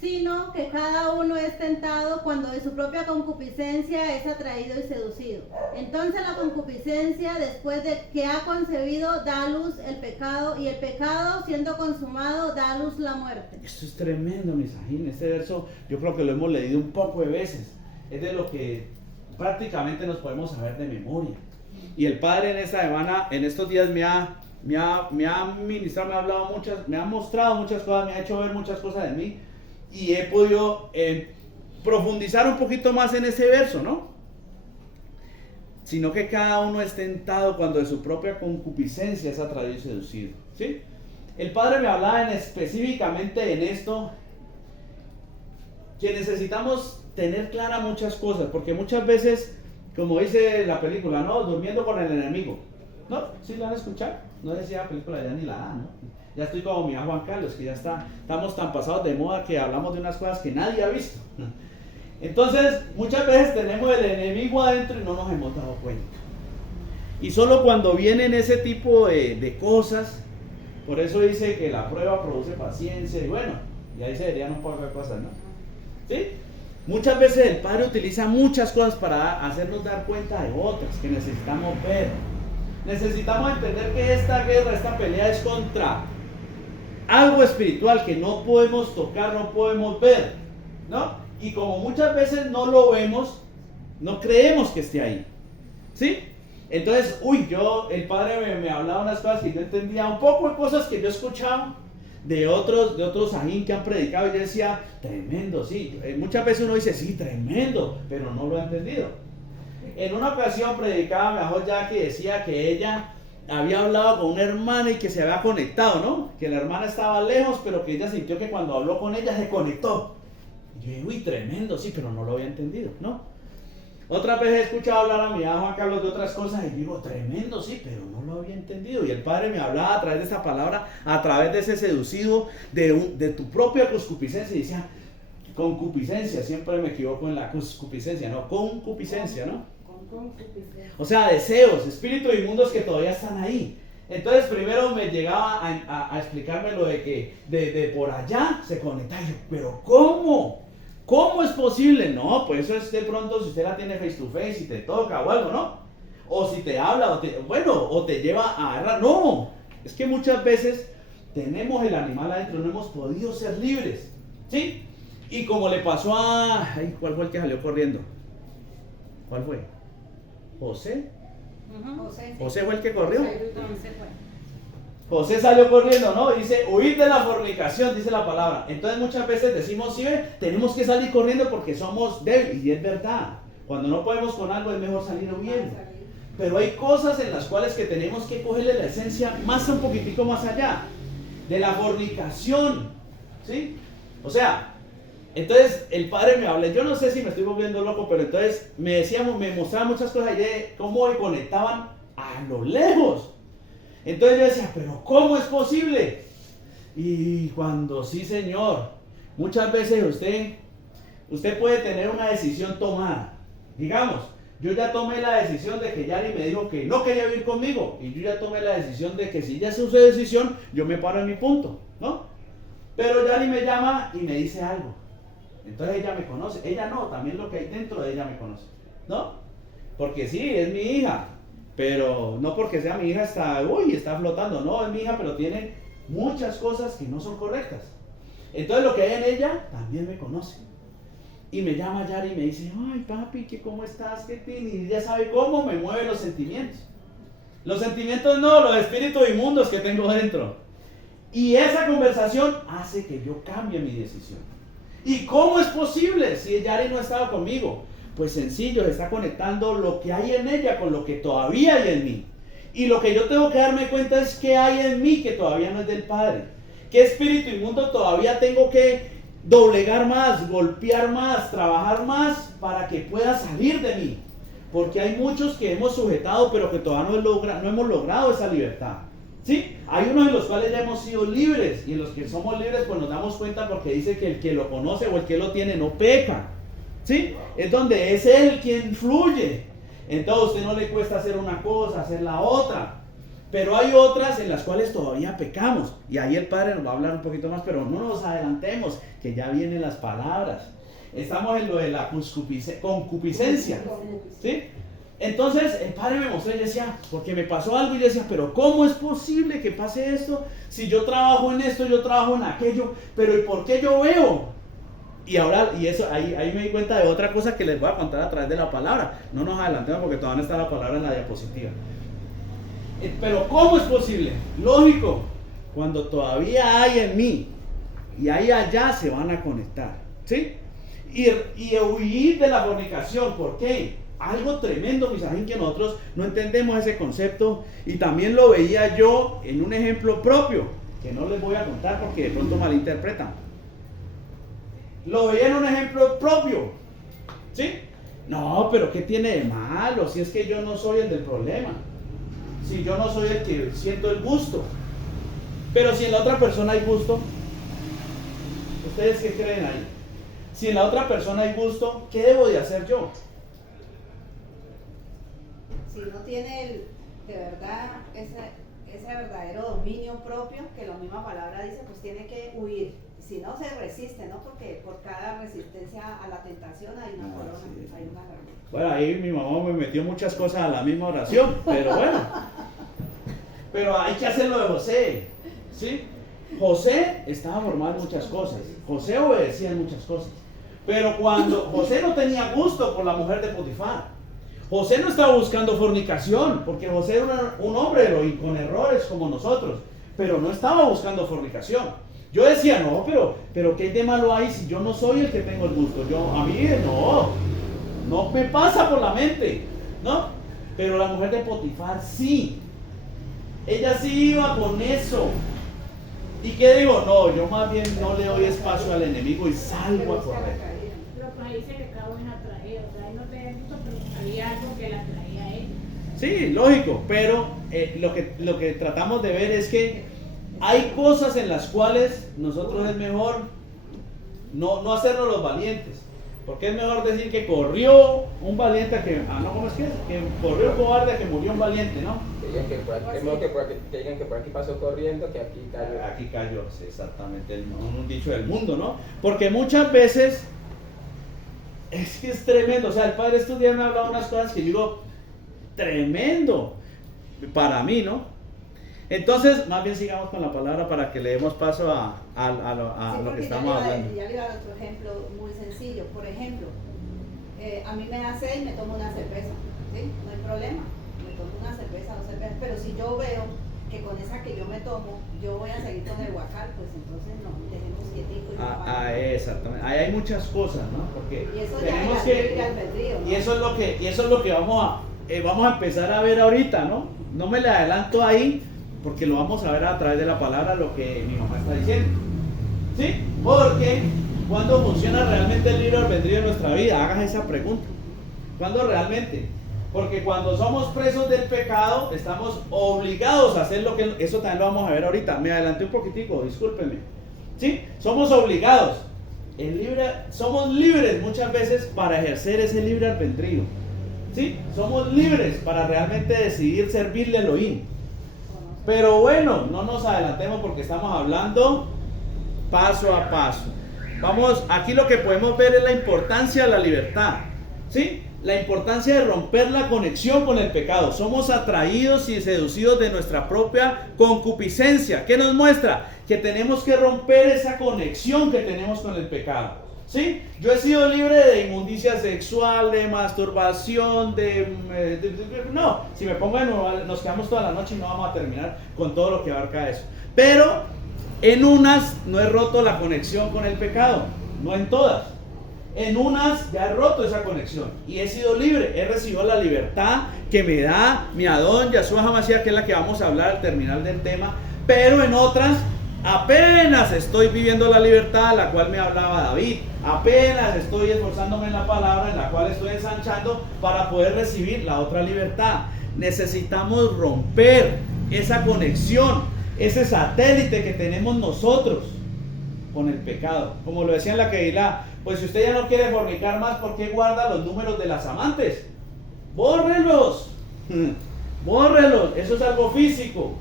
Sino que cada uno es tentado cuando de su propia concupiscencia es atraído y seducido. Entonces la concupiscencia, después de que ha concebido, da a luz el pecado, y el pecado, siendo consumado, da a luz la muerte. Esto es tremendo, Misajín. Este verso yo creo que lo hemos leído un poco de veces. Es de lo que prácticamente nos podemos saber de memoria. Y el Padre en esta semana, en estos días me ha ministrado, me ha hablado muchas, me ha mostrado muchas cosas, me ha hecho ver muchas cosas de mí. y he podido profundizar un poquito más en ese verso, ¿no? Sino que cada uno es tentado cuando de su propia concupiscencia es atraído y seducido, ¿sí? El Padre me hablaba específicamente en esto, que necesitamos tener clara muchas cosas, porque muchas veces, como dice la película, ¿no? Durmiendo con el enemigo, ¿no? ¿Sí lo han escuchado? No decía la película, ya ni la dan, ¿no? Ya estoy como mi Juan Carlos, que ya estamos tan pasados de moda que hablamos de unas cosas que nadie ha visto. Entonces, muchas veces tenemos el enemigo adentro y no nos hemos dado cuenta. Y solo cuando vienen ese tipo de cosas, por eso dice que la prueba produce paciencia, y bueno, y ahí se verían un poco de cosas, ¿no? ¿Sí? Muchas veces el Padre utiliza muchas cosas para hacernos dar cuenta de otras que necesitamos ver. Necesitamos entender que esta guerra, esta pelea es contra algo espiritual que no podemos tocar, no podemos ver, ¿no? Y como muchas veces no lo vemos, no creemos que esté ahí, ¿sí? Entonces, el Padre me hablaba unas cosas que yo entendía, un poco de cosas que yo escuchaba de otros ajín que han predicado, y yo decía, tremendo, sí. Muchas veces uno dice, sí, tremendo, pero no lo ha entendido. En una ocasión predicaba mi ajo Jackie, decía que ella había hablado con una hermana y que se había conectado, ¿no? Que la hermana estaba lejos, pero que ella sintió que cuando habló con ella se conectó. Y yo digo, tremendo, sí, pero no lo había entendido, ¿no? Otras veces he escuchado hablar a mi Juan Carlos de otras cosas y digo, tremendo, sí, pero no lo había entendido. Y el Padre me hablaba a través de esta palabra, a través de ese seducido, de tu propia concupiscencia. Y decía, concupiscencia, siempre me equivoco en la concupiscencia, no, concupiscencia, ¿no? O sea, deseos, espíritus inmundos que todavía están ahí. Entonces primero me llegaba a explicarme lo de que de por allá se conecta. Y yo, pero ¿cómo? ¿Cómo es posible? No, pues eso es de pronto si usted la tiene face to face, si te toca o algo, ¿no? O si te habla, o te lleva a agarrar. No, es que muchas veces tenemos el animal adentro, no hemos podido ser libres, ¿sí? Y como le pasó ¿cuál fue el que salió corriendo? ¿Cuál fue? ¿José? ¿José fue el que corrió? José salió corriendo, ¿no? Dice, huid de la fornicación, dice la palabra. Entonces muchas veces decimos, sí, tenemos que salir corriendo porque somos débiles. Y es verdad, cuando no podemos con algo es mejor salir huyendo. Pero hay cosas en las cuales que tenemos que cogerle la esencia un poquitico más allá. De la fornicación, ¿sí? O sea, entonces el Padre me habla, yo no sé si me estoy volviendo loco, pero entonces me mostraba muchas cosas de cómo me conectaban a lo lejos. Entonces yo decía, pero ¿cómo es posible? Y cuando sí, Señor, muchas veces usted puede tener una decisión tomada. Digamos, yo ya tomé la decisión de que Yari me dijo que no quería vivir conmigo. Y yo ya tomé la decisión de que si ya se su decisión, yo me paro en mi punto, ¿no? Pero Yari me llama y me dice algo. Entonces ella me conoce. Ella no, también lo que hay dentro de ella me conoce, ¿no? Porque sí, es mi hija. Pero no porque sea mi hija está flotando, no, es mi hija, pero tiene muchas cosas que no son correctas. Entonces lo que hay en ella también me conoce. Y me llama Yari y me dice, ay papi, ¿cómo estás? ¿Qué tienes? Y ya sabe cómo me mueven los sentimientos. Los sentimientos no, los espíritus inmundos que tengo dentro. Y esa conversación hace que yo cambie mi decisión. ¿Y cómo es posible si Yari no estaba conmigo? Pues sencillo, está conectando lo que hay en ella con lo que todavía hay en mí. Y lo que yo tengo que darme cuenta es que hay en mí que todavía no es del Padre. ¿Qué espíritu inmundo todavía tengo que doblegar más, golpear más, trabajar más para que pueda salir de mí? Porque hay muchos que hemos sujetado pero que todavía no hemos logrado esa libertad. ¿Sí? Hay unos en los cuales ya hemos sido libres y en los que somos libres pues nos damos cuenta porque dice que el que lo conoce o el que lo tiene no peca. ¿Sí? Es donde es Él quien fluye. Entonces a usted no le cuesta hacer una cosa, hacer la otra. Pero hay otras en las cuales todavía pecamos. Y ahí el Padre nos va a hablar un poquito más, pero no nos adelantemos, que ya vienen las palabras. Estamos en lo de la concupiscencia. ¿Sí? Entonces el Padre me mostró y decía, porque me pasó algo y yo decía, pero ¿cómo es posible que pase esto? Si yo trabajo en esto, yo trabajo en aquello, pero ¿y por qué yo veo? Y ahora, ahí me di cuenta de otra cosa que les voy a contar a través de la palabra. No nos adelantemos porque todavía no está la palabra en la diapositiva. Pero ¿cómo es posible? Lógico, cuando todavía hay en mí, y ahí allá se van a conectar, ¿sí? Y huir de la fornicación. ¿Por qué? Algo tremendo, mis amigos, que nosotros no entendemos ese concepto, y también lo veía yo en un ejemplo propio, que no les voy a contar porque de pronto malinterpretan. Lo veía en un ejemplo propio, ¿sí? No, pero ¿qué tiene de malo? Si es que yo no soy el del problema, si yo no soy el que siento el gusto, pero si en la otra persona hay gusto, ¿ustedes qué creen ahí? Si en la otra persona hay gusto, ¿qué debo de hacer yo? Si no tiene de verdad ese verdadero dominio propio, que la misma palabra dice, pues tiene que huir. Si no, se resiste, ¿no? Porque por cada resistencia a la tentación hay una corona, sí. hay una garganta. Bueno, ahí mi mamá me metió muchas cosas a la misma oración, pero bueno. Pero hay que hacerlo de José, ¿sí? José estaba formado en muchas cosas, José obedecía en muchas cosas, pero cuando José no tenía gusto por la mujer de Potifar, José no estaba buscando fornicación, porque José era un hombre con errores como nosotros, pero no estaba buscando fornicación. Yo decía, no, pero ¿qué de malo hay si yo no soy el que tengo el gusto? A mí no me pasa por la mente, ¿no? Pero la mujer de Potifar sí. Ella sí iba con eso. ¿Y qué digo? No, yo más bien no le doy espacio al enemigo y salgo a correr. Pero pues ahí dice que cada uno es atraído, o sea, ahí no te gusta, pero había algo que la atraía a él. Sí, lógico, pero lo que tratamos de ver es que hay cosas en las cuales nosotros es mejor no hacernos los valientes. Porque es mejor decir que corrió un valiente ¿cómo es que es? Que corrió un cobarde que murió un valiente, ¿no? Es mejor que digan que por aquí pasó corriendo que aquí cayó. Aquí cayó, sí, exactamente, un dicho del mundo, ¿no? Porque muchas veces es que es tremendo. O sea, el padre estos días me ha hablado unas cosas que yo digo, tremendo para mí, ¿no? Entonces, más bien sigamos con la palabra para que le demos paso a lo que estamos hablando. Ya le iba a dar otro ejemplo muy sencillo. Por ejemplo, a mí me da sed y me tomo una cerveza, ¿sí? No hay problema, me tomo una cerveza, 2 cervezas, pero si yo veo que con esa que yo me tomo, yo voy a seguir con el guacal, pues entonces no, dejemos quietico. Exactamente, ahí hay muchas cosas, ¿no? Porque Y eso tenemos ya es el albedrío, ¿no? y eso es lo que vamos a empezar a ver ahorita, ¿no? No me le adelanto ahí, porque lo vamos a ver a través de la palabra, lo que mi mamá está diciendo, ¿sí? Porque ¿cuándo funciona realmente el libre albedrío en nuestra vida? Hagas esa pregunta. ¿Cuándo realmente? Porque cuando somos presos del pecado, estamos obligados a hacer eso también lo vamos a ver ahorita. Me adelanté un poquitico, discúlpenme. ¿Sí? Somos obligados. Somos libres muchas veces para ejercer ese libre albedrío. ¿Sí? Somos libres para realmente decidir servirle a Elohim. Pero bueno, no nos adelantemos porque estamos hablando paso a paso. Aquí lo que podemos ver es la importancia de la libertad, ¿sí? La importancia de romper la conexión con el pecado. Somos atraídos y seducidos de nuestra propia concupiscencia. ¿Qué nos muestra? Que tenemos que romper esa conexión que tenemos con el pecado, ¿sí? Yo he sido libre de inmundicia sexual, de masturbación, no, si me pongo de nuevo, nos quedamos toda la noche y no vamos a terminar con todo lo que abarca eso. Pero en unas no he roto la conexión con el pecado, no en todas. En unas ya he roto esa conexión y he sido libre, he recibido la libertad que me da mi Adón, Yahshua HaMashiach, que es la que vamos a hablar al terminar del tema. Pero en otras apenas estoy viviendo la libertad, la cual me hablaba David. Apenas estoy esforzándome en la palabra, en la cual estoy ensanchando para poder recibir la otra libertad. Necesitamos romper esa conexión, ese satélite que tenemos nosotros con el pecado. Como lo decía en la Keilah, pues si usted ya no quiere fornicar más, ¿por qué guarda los números de las amantes? ¡Bórrelos! ¡Bórrelos! Eso es algo físico.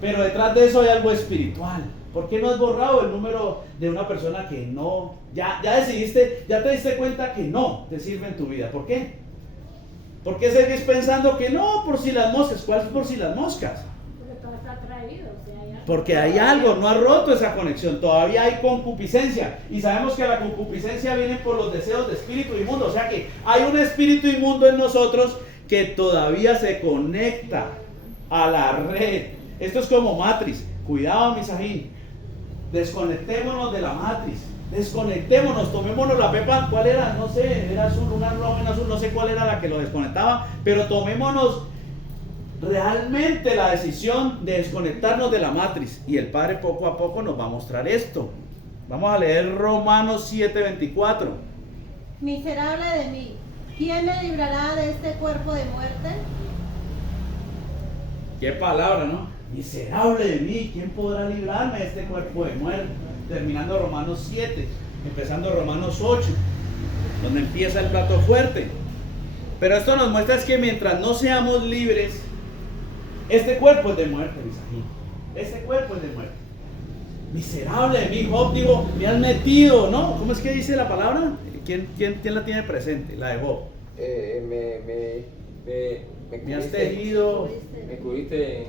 Pero detrás de eso hay algo espiritual. ¿Por qué no has borrado el número de una persona que no, ya decidiste, ya te diste cuenta que no te sirve en tu vida? ¿Por qué? ¿Por qué seguís pensando que no, por si las moscas? ¿Cuál es por si las moscas? Porque todo está atraído, o sea, ya. Porque hay algo, no ha roto esa conexión, todavía hay concupiscencia. Y sabemos que la concupiscencia viene por los deseos de espíritu inmundo. O sea que hay un espíritu inmundo en nosotros que todavía se conecta a la red. Esto es como Matrix. Cuidado, Misajín. Desconectémonos de la matriz. Desconectémonos, tomémonos la pepa. ¿Cuál era? No sé, era azul, una roja, una azul, no sé cuál era la que lo desconectaba. Pero tomémonos realmente la decisión de desconectarnos de la matriz. Y el Padre poco a poco nos va a mostrar esto. Vamos a leer Romanos 7:24. Miserable de mí, ¿quién me librará de este cuerpo de muerte? Qué palabra, ¿no? Miserable de mí, ¿quién podrá librarme de este cuerpo de muerte? Terminando Romanos 7, empezando Romanos 8, donde empieza el plato fuerte. Pero esto nos muestra es que mientras no seamos libres, este cuerpo es de muerte, Isaí. Este cuerpo es de muerte. Miserable de mí, Job, digo, me has metido, ¿no? ¿Cómo es que dice la palabra? ¿Quién la tiene presente? La de Job. Me has tejido. Me cubriste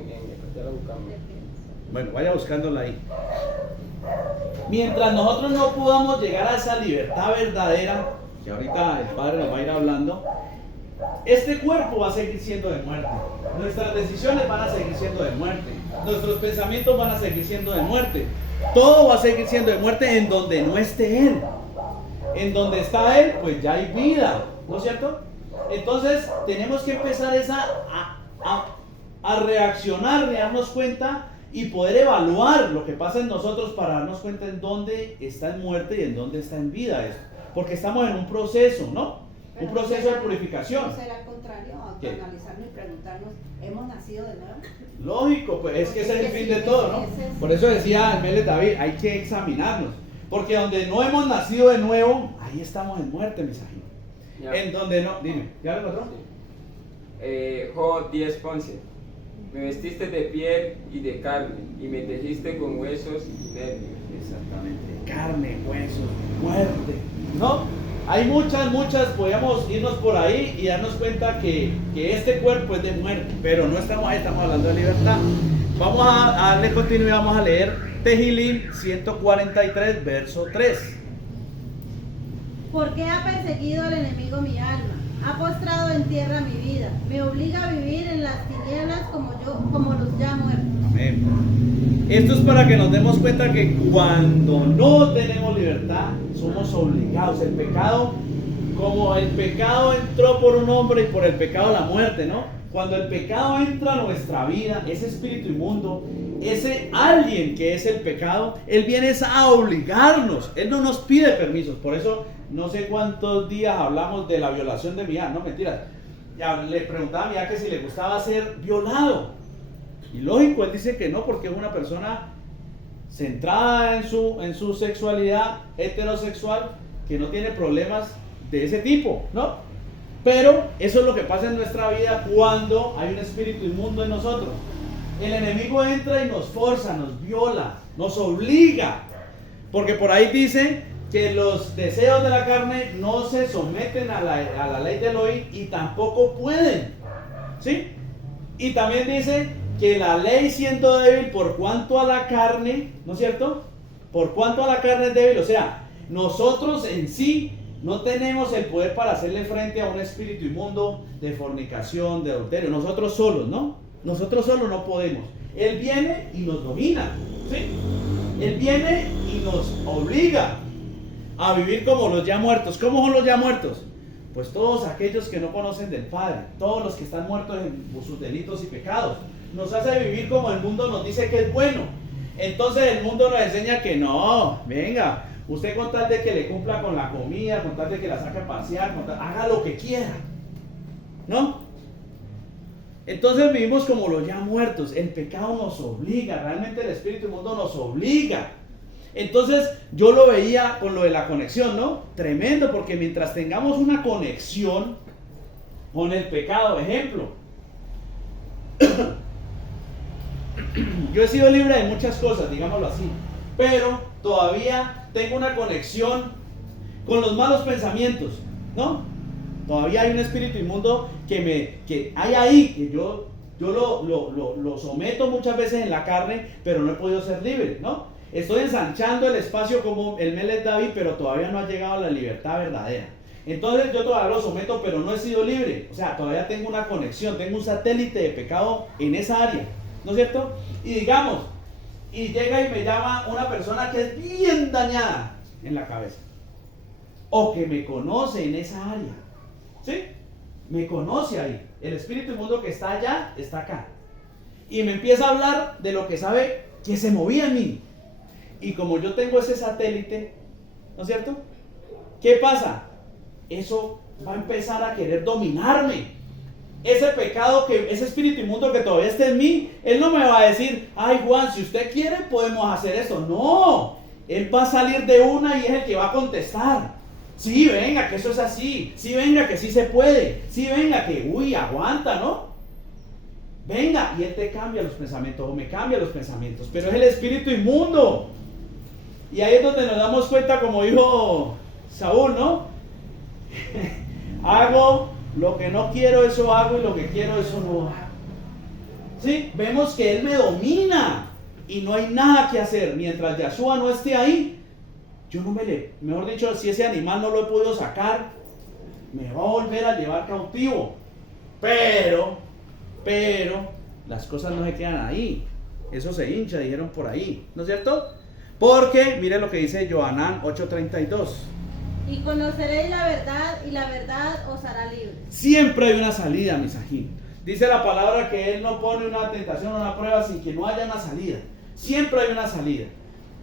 ya la buscamos. Bueno, vaya buscándola ahí. Mientras nosotros no podamos llegar a esa libertad verdadera, que ahorita el Padre nos va a ir hablando, este cuerpo va a seguir siendo de muerte. Nuestras decisiones van a seguir siendo de muerte. Nuestros pensamientos van a seguir siendo de muerte. Todo va a seguir siendo de muerte en donde no esté Él. En donde está Él, pues ya hay vida, ¿no es cierto? Entonces tenemos que empezar a reaccionar, de darnos cuenta y poder evaluar lo que pasa en nosotros para darnos cuenta en dónde está en muerte y en dónde está en vida esto. Porque estamos en un proceso, ¿no? Un proceso de purificación. ¿No será al contrario? Autoanalizarnos y preguntarnos, ¿hemos nacido de nuevo? Lógico, pues es que ese es el fin de todo, ¿no? Por eso decía el Mele David, hay que examinarnos. Porque donde no hemos nacido de nuevo, ahí estamos en muerte, mis amigos. En donde no, dime, ¿ya lo encontró? Job 10:11. Me vestiste de piel y de carne, y me tejiste con huesos y nervios. Exactamente, carne, huesos, muerte, ¿no? Hay muchas, podríamos irnos por ahí y darnos cuenta que este cuerpo es de muerte, pero no estamos ahí, estamos hablando de libertad. Vamos a darle continuidad, vamos a leer Tehillim 143, verso 3. ¿Por qué ha perseguido el enemigo mi alma? Ha postrado en tierra mi vida. Me obliga a vivir en las tinieblas como los ya muertos. Amén. Esto es para que nos demos cuenta que cuando no tenemos libertad, somos obligados. El pecado, como el pecado entró por un hombre y por el pecado la muerte, ¿no? Cuando el pecado entra a nuestra vida, ese espíritu inmundo, ese alguien que es el pecado, él viene a obligarnos. Él no nos pide permisos. Por eso no sé cuántos días hablamos de la violación de Mía. No, mentiras. Ya le preguntaba a Mía que si le gustaba ser violado. Y lógico, él dice que no, porque es una persona centrada en su sexualidad heterosexual, que no tiene problemas de ese tipo, ¿no? Pero eso es lo que pasa en nuestra vida cuando hay un espíritu inmundo en nosotros. El enemigo entra y nos forza, nos viola, nos obliga. Porque por ahí dice que los deseos de la carne no se someten a la ley de Elohim y tampoco pueden, ¿sí? Y también dice que la ley siendo débil por cuanto a la carne, ¿no es cierto? Por cuanto a la carne es débil, o sea, nosotros en sí no tenemos el poder para hacerle frente a un espíritu inmundo de fornicación, de adulterio, nosotros solos, ¿no? Nosotros solos no podemos. Él viene y nos domina, ¿sí? Él viene y nos obliga a vivir como los ya muertos. ¿Cómo son los ya muertos? Pues todos aquellos que no conocen del Padre, todos los que están muertos en sus delitos y pecados. Nos hace vivir como el mundo nos dice que es bueno. Entonces el mundo nos enseña que no, venga, usted con tal de que le cumpla con la comida, con tal de que la saque a pasear, haga lo que quiera, ¿no? Entonces vivimos como los ya muertos. El pecado nos obliga, realmente el espíritu inmundo nos obliga. Entonces yo lo veía con lo de la conexión, ¿no? Tremendo, porque mientras tengamos una conexión con el pecado, ejemplo, yo he sido libre de muchas cosas, digámoslo así, pero todavía tengo una conexión con los malos pensamientos, ¿no? Todavía hay un espíritu inmundo que hay ahí, que yo lo someto muchas veces en la carne, pero no he podido ser libre, ¿no? Estoy ensanchando el espacio como el Melech David, pero todavía no ha llegado a la libertad verdadera. Entonces yo todavía lo someto, pero no he sido libre. O sea, todavía tengo una conexión, tengo un satélite de pecado en esa área, ¿no es cierto? Y digamos, y llega y me llama una persona que es bien dañada en la cabeza, o que me conoce en esa área, ¿sí? Me conoce ahí, el espíritu inmundo que está allá, está acá, y me empieza a hablar de lo que sabe que se movía en mí, y como yo tengo ese satélite, ¿no es cierto? ¿Qué pasa? Eso va a empezar a querer dominarme. Ese pecado, ese espíritu inmundo que todavía está en mí, él no me va a decir, ay Juan, si usted quiere podemos hacer esto. No, él va a salir de una y es el que va a contestar. Sí, venga, que eso es así. Sí, venga, que sí se puede. Sí, venga, que uy, aguanta, ¿no? Venga, y él te cambia los pensamientos o me cambia los pensamientos. Pero es el espíritu inmundo. Y ahí es donde nos damos cuenta, como dijo Saúl, ¿no? Hago lo que no quiero, eso hago, y lo que quiero, eso no hago. ¿Sí? Vemos que él me domina y no hay nada que hacer. Mientras Yahshua no esté ahí, yo no mejor dicho, si ese animal no lo he podido sacar, me va a volver a llevar cautivo. Pero, las cosas no se quedan ahí. Eso se hincha, dijeron por ahí, ¿no es cierto? Porque, mire lo que dice Johanán 8:32. Y conoceréis la verdad, y la verdad os hará libres. Siempre hay una salida, Misajín. Dice la palabra que Él no pone una tentación o una prueba sin que no haya una salida. Siempre hay una salida.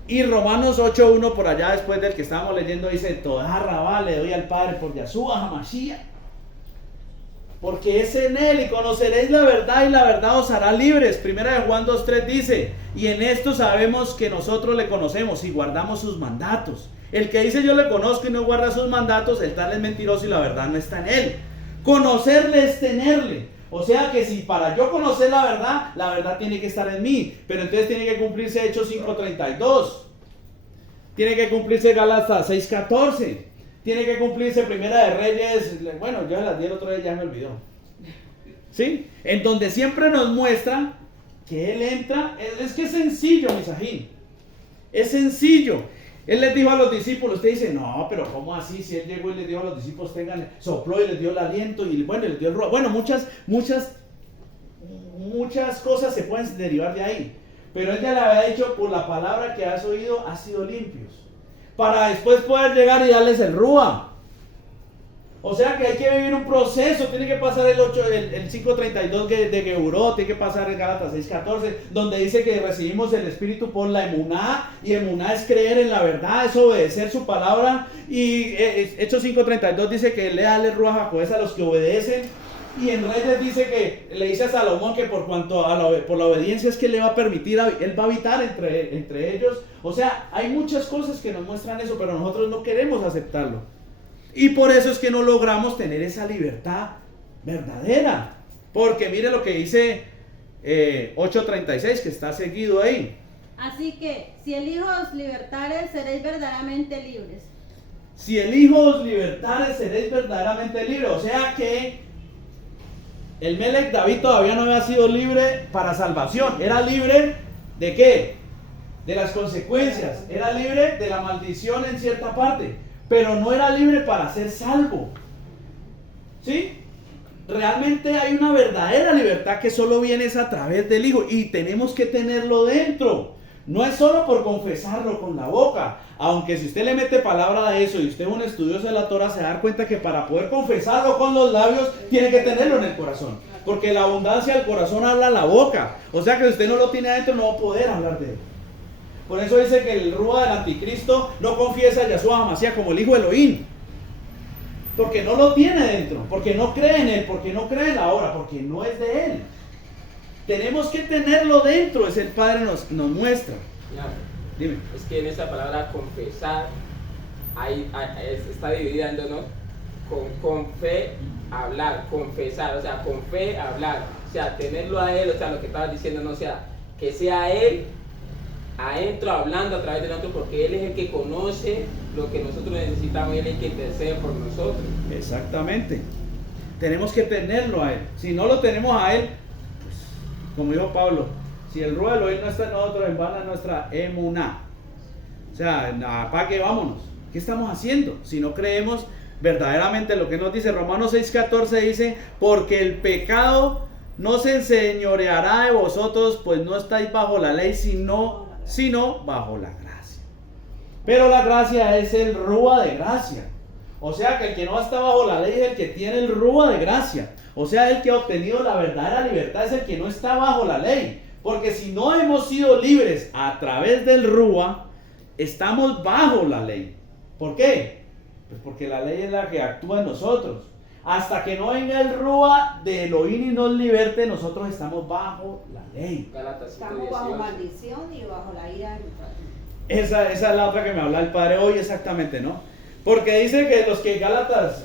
Y Romanos 8:1 por allá, después del que estábamos leyendo, dice: toda rabá le doy al Padre por Yahshua HaMashiach, porque es en Él, y conoceréis la verdad, y la verdad os hará libres. Primera de Juan 2:3 dice: y en esto sabemos que nosotros le conocemos y guardamos sus mandatos. El que dice yo le conozco y no guarda sus mandatos, el tal es mentiroso y la verdad no está en él. Conocerle es tenerle. O sea que si para yo conocer la verdad tiene que estar en mí. Pero entonces tiene que cumplirse Hechos 5:32. Tiene que cumplirse Gálatas 6:14. Tiene que cumplirse Primera de Reyes. Bueno, yo las di el otro día, ya me olvidó. ¿Sí? En donde siempre nos muestra que Él entra. Es que es sencillo, Misajín. Es sencillo. Él les dijo a los discípulos, usted dice, no, pero ¿cómo así? Si Él llegó y les dijo a los discípulos, sopló y les dio el aliento, y bueno, les dio el ruido. Bueno, muchas cosas se pueden derivar de ahí. Pero Él ya le había dicho, por la palabra que has oído, has sido limpios. Para después poder llegar y darles el rúa. O sea que hay que vivir un proceso, tiene que pasar el 5:32 de Geburot, tiene que pasar el Gálatas 6:14, donde dice que recibimos el Espíritu por la emuná, y emuná es creer en la verdad, es obedecer su palabra, y Hechos 5:32 dice que le da el Ruach HaKodesh a los que obedecen, y en Reyes dice que le dice a Salomón que por cuanto por la obediencia es que le va a permitir, él va a habitar entre ellos. O sea, hay muchas cosas que nos muestran eso, pero nosotros no queremos aceptarlo. Y por eso es que no logramos tener esa libertad verdadera. Porque mire lo que dice 8:36, que está seguido ahí. Así que, si el Hijo os libertare, seréis verdaderamente libres. Si el Hijo os libertare, seréis verdaderamente libres. O sea que el Melech David todavía no había sido libre para salvación. Era libre ¿de qué? De las consecuencias. Era libre de la maldición en cierta parte. Pero no era libre para ser salvo. ¿Sí? Realmente hay una verdadera libertad que solo viene a través del Hijo. Y tenemos que tenerlo dentro. No es solo por confesarlo con la boca. Aunque si usted le mete palabra a eso y usted es un estudioso de la Torah, se da cuenta que para poder confesarlo con los labios, tiene que tenerlo en el corazón. Porque la abundancia del corazón habla la boca. O sea que si usted no lo tiene adentro, no va a poder hablar de él. Por eso dice que el Rúa del anticristo no confiesa a Yahshua HaMashiach como el Hijo de Elohim. Porque no lo tiene dentro, porque no cree en él, porque no cree en la obra, porque no es de él. Tenemos que tenerlo dentro, es el Padre nos muestra. Claro. Dime. Es que en esa palabra confesar está dividida en dos, ¿no? Con fe, hablar, confesar, o sea, con fe, hablar, o sea, tenerlo a él, o sea, lo que estabas diciendo, no, o sea, que sea él adentro hablando a través de nosotros, porque él es el que conoce lo que nosotros necesitamos y él es el que intercede por nosotros. Exactamente. Tenemos que tenerlo a él. Si no lo tenemos a él, pues, como dijo Pablo, si el Ruach Elohim no está en nosotros, en vano nuestra emuná. O sea, apague, vámonos. ¿Qué estamos haciendo? Si no creemos verdaderamente lo que nos dice Romanos 6:14, dice, porque el pecado no se enseñoreará de vosotros, pues no estáis bajo la ley, sino sino bajo la gracia. Pero la gracia es el rúa de gracia. O sea que el que no está bajo la ley es el que tiene el rúa de gracia. O sea, el que ha obtenido la verdadera libertad es el que no está bajo la ley. Porque si no hemos sido libres a través del rúa, estamos bajo la ley. ¿Por qué? Pues porque la ley es la que actúa en nosotros. Hasta que no venga el rúa de Elohim y nos liberte, nosotros estamos bajo la ley. Gálatas Estamos bajo 5:18. maldición y bajo la ira del Padre. Esa es la otra que me habla el Padre hoy exactamente, ¿no? Porque dice que los que Gálatas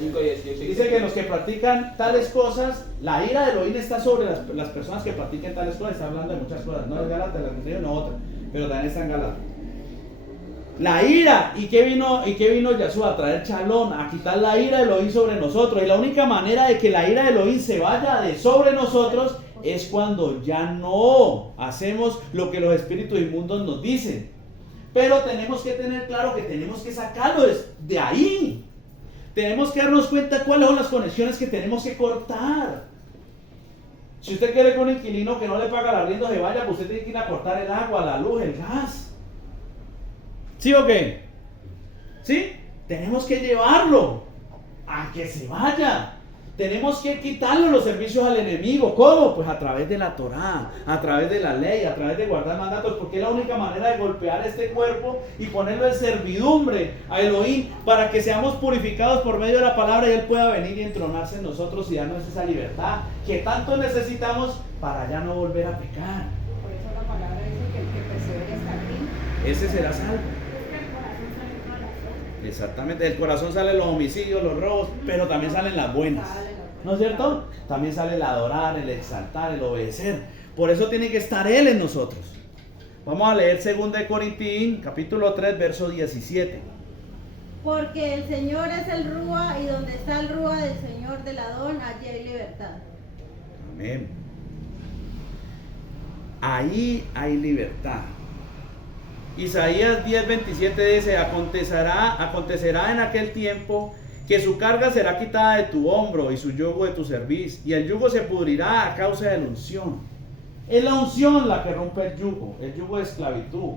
5:18 dice que los que practican tales cosas, la ira de Elohim está sobre las personas que practiquen tales cosas. Está hablando de muchas cosas, no es Gálatas, no otra, pero también está en Gálatas. La ira, ¿y qué vino Yahshua? A traer chalón, a quitar la ira de Elohim sobre nosotros. Y la única manera de que la ira de Elohim se vaya de sobre nosotros es cuando ya no hacemos lo que los espíritus inmundos nos dicen. Pero tenemos que tener claro que tenemos que sacarlo de ahí. Tenemos que darnos cuenta cuáles son las conexiones que tenemos que cortar. Si usted quiere que un inquilino que no le paga el arriendo se vaya, pues usted tiene que ir a cortar el agua, la luz, el gas. ¿Sí o qué? ¿Sí? Tenemos que llevarlo a que se vaya. Tenemos que quitarle los servicios al enemigo. ¿Cómo? Pues a través de la Torá, a través de la ley, a través de guardar mandatos, porque es la única manera de golpear este cuerpo y ponerlo en servidumbre a Elohim para que seamos purificados por medio de la palabra y Él pueda venir y entronarse en nosotros y darnos esa libertad que tanto necesitamos para ya no volver a pecar. Por eso la palabra dice que el que persevera hasta aquí. Ese será salvo. Exactamente, del corazón salen los homicidios, los robos, pero también salen las buenas. ¿No es cierto? También sale el adorar, el exaltar, el obedecer. Por eso tiene que estar Él en nosotros. Vamos a leer 2 Corintios, capítulo 3, verso 17. Porque el Señor es el rúa, y donde está el rúa del Señor del Adón, allí hay libertad. Amén. Ahí hay libertad. Isaías 10:27 dice: acontecerá en aquel tiempo que su carga será quitada de tu hombro y su yugo de tu cerviz, y el yugo se pudrirá a causa de la unción. Es la unción la que rompe el yugo de esclavitud.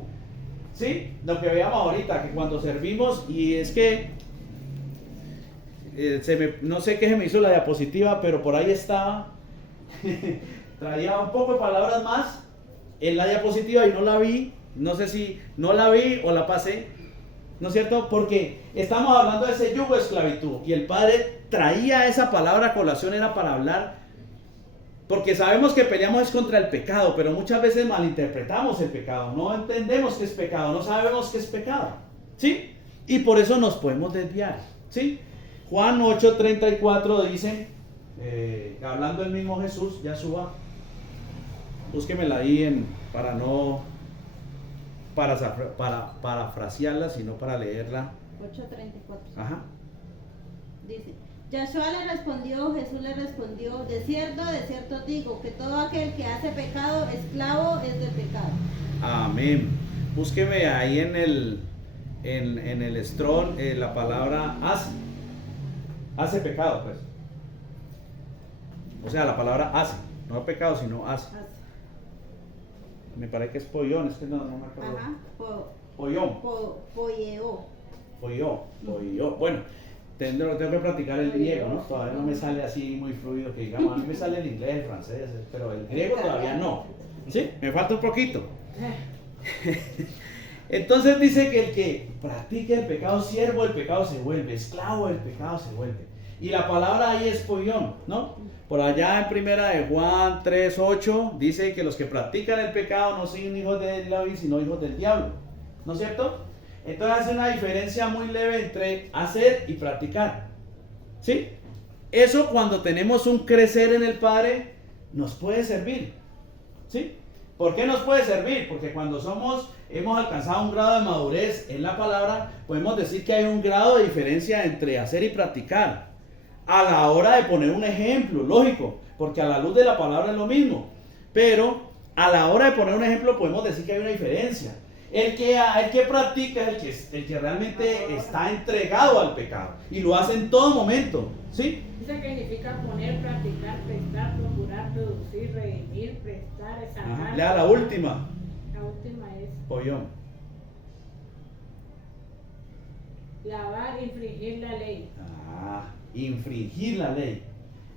¿Sí? Lo que veíamos ahorita, que cuando servimos, y es que no sé qué se me hizo la diapositiva, pero por ahí estaba. Traía un poco de palabras más en la diapositiva y no la vi. No sé si no la vi o la pasé, ¿no es cierto? Porque estamos hablando de ese yugo de esclavitud y el Padre traía esa palabra a colación, era para hablar, porque sabemos que peleamos es contra el pecado, pero muchas veces malinterpretamos el pecado, no entendemos qué es pecado, no sabemos qué es pecado, ¿sí? Y por eso nos podemos desviar, ¿sí? Juan 8:34 dice, hablando el mismo Jesús, Yahshua, búsquemela ahí para parafrasearla, sino para leerla. 8:34. Ajá. Dice: Yahshua Jesús le respondió, de cierto os digo, que todo aquel que hace pecado, esclavo es del pecado. Amén. Búsqueme ahí en el Strong la palabra hace pecado, pues. O sea, la palabra hace, no pecado, sino hace. Me parece que es pollón, es que no me acuerdo. Ajá. Pollón. Pollón. Bueno, tengo que practicar el griego, ¿no? Todavía no me sale así muy fluido, que digamos, a mí me sale el inglés, el francés, pero el griego todavía no. ¿Sí? Me falta un poquito. Entonces dice que el que practique el pecado, siervo del pecado se vuelve, esclavo del pecado se vuelve. Y la palabra ahí es pollón, ¿no? Por allá en primera de Juan 3:8 dice que los que practican el pecado no son hijos de Elohim, sino hijos del diablo, ¿no es cierto? Entonces hace una diferencia muy leve entre hacer y practicar, ¿sí? Eso, cuando tenemos un crecer en el Padre, nos puede servir, ¿sí? ¿Por qué nos puede servir? Porque cuando hemos alcanzado un grado de madurez en la palabra, podemos decir que hay un grado de diferencia entre hacer y practicar. A la hora de poner un ejemplo, lógico, porque a la luz de la palabra es lo mismo, pero a la hora de poner un ejemplo podemos decir que hay una diferencia. El que practica es el que realmente está entregado al pecado y lo hace en todo momento, ¿sí? Dice que significa poner, practicar, prestar, procurar, producir, redimir, prestar, sanar. Lea la última. La última es Pollón. Lavar, infringir la ley. Infringir la ley.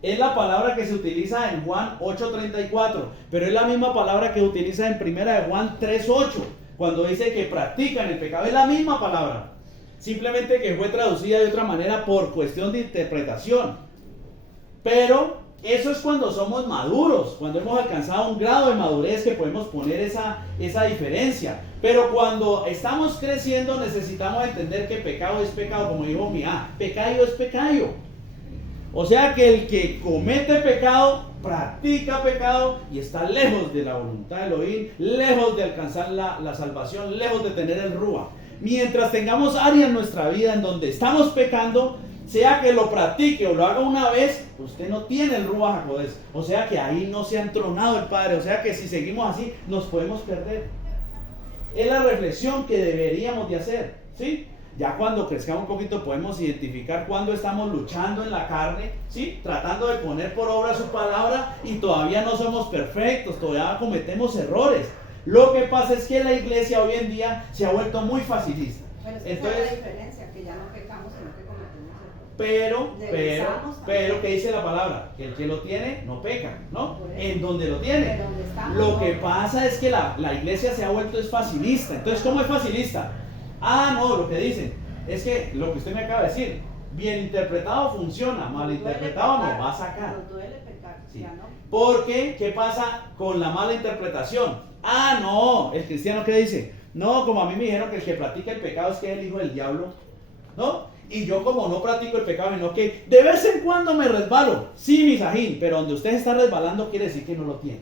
Es la palabra que se utiliza en Juan 8:34, pero es la misma palabra que utiliza en primera de Juan 3:8, cuando dice que practican el pecado. Es la misma palabra, simplemente que fue traducida de otra manera por cuestión de interpretación. Pero eso es cuando somos maduros, cuando hemos alcanzado un grado de madurez que podemos poner esa diferencia. Pero cuando estamos creciendo necesitamos entender que pecado es pecado, como dijo Mía, pecado es pecado. O sea que el que comete pecado, practica pecado y está lejos de la voluntad de Elohim, lejos de alcanzar la salvación, lejos de tener el Ruach. Mientras tengamos áreas en nuestra vida en donde estamos pecando, sea que lo practique o lo haga una vez, usted no tiene el Ruach HaKodesh. O sea que ahí no se ha entronado el Padre. O sea que si seguimos así, nos podemos perder. Es la reflexión que deberíamos de hacer, ¿sí? Ya cuando crezcamos un poquito podemos identificar cuando estamos luchando en la carne, ¿sí? Tratando de poner por obra su palabra y todavía no somos perfectos, todavía cometemos errores. Lo que pasa es que la iglesia hoy en día se ha vuelto muy facilista. Pero esa es la diferencia, que ya no pecamos, sino que cometemos errores. Pero, ¿qué dice la palabra? Que el que lo tiene no peca, ¿no? En donde lo tiene. Donde estamos, lo que pasa es que la iglesia se ha vuelto es facilista. Entonces, ¿cómo es facilista? No, lo que dicen es que lo que usted me acaba de decir, bien interpretado funciona, mal interpretado nos va a sacar. Nos duele pecar, Sí. ya no. Porque, ¿qué pasa con la mala interpretación? No, el cristiano ¿qué dice? No, como a mí me dijeron que el que practica el pecado es que es el hijo del diablo, ¿no? Y yo como no practico el pecado, sino que de vez en cuando me resbalo. Sí, mi sajín, pero donde usted está resbalando quiere decir que no lo tiene.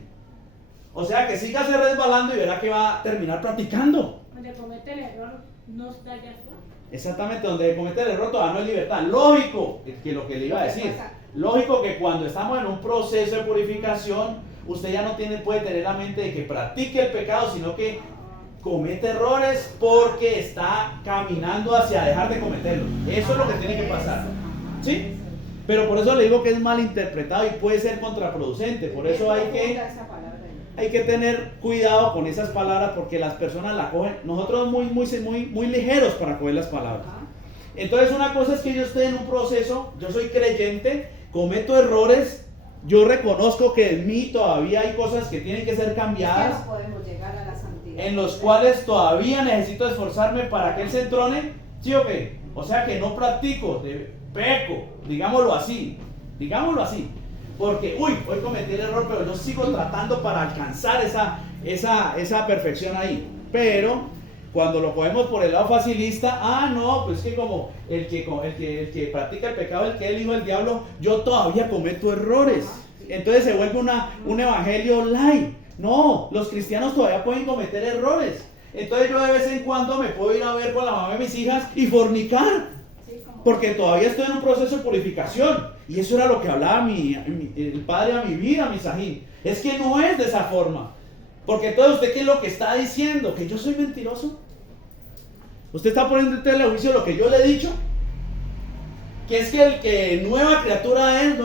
O sea que sígase resbalando y verá que va a terminar practicando. Donde comete el error, no está ya suave. Exactamente, donde comete el error todavía no hay libertad. Lógico, que lo que le iba a decir, lógico que cuando estamos en un proceso de purificación, usted ya no puede tener la mente de que practique el pecado, sino que comete errores porque está caminando hacia dejar de cometerlos. Eso es lo que tiene que pasar, ¿sí? Pero por eso le digo que es mal interpretado y puede ser contraproducente. Por eso hay que tener cuidado con esas palabras, porque las personas la cogen, nosotros muy ligeros para coger las palabras. Entonces una cosa es que yo esté en un proceso, yo soy creyente, cometo errores, yo reconozco que en mí todavía hay cosas que tienen que ser cambiadas, Es que no podemos llegar a la santidad. en los cuales todavía necesito esforzarme para que Él se entrone, ¿sí o qué? O sea que no practico, peco, digámoslo así, porque, hoy cometí el error, pero yo sigo tratando para alcanzar esa perfección ahí. Pero cuando lo cogemos por el lado facilista, pues que como el que practica el pecado, el que es el hijo del diablo, yo todavía cometo errores. Entonces se vuelve un evangelio light. No, los cristianos todavía pueden cometer errores. Entonces yo de vez en cuando me puedo ir a ver con la mamá de mis hijas y fornicar. Porque todavía estoy en un proceso de purificación. Y eso era lo que hablaba el Padre a mi vida, mi sajín. Es que no es de esa forma. Porque entonces usted, ¿qué es lo que está diciendo? ¿Que yo soy mentiroso? ¿Usted está poniendo en tela de juicio lo que yo le he dicho? Que es que el que nueva criatura es,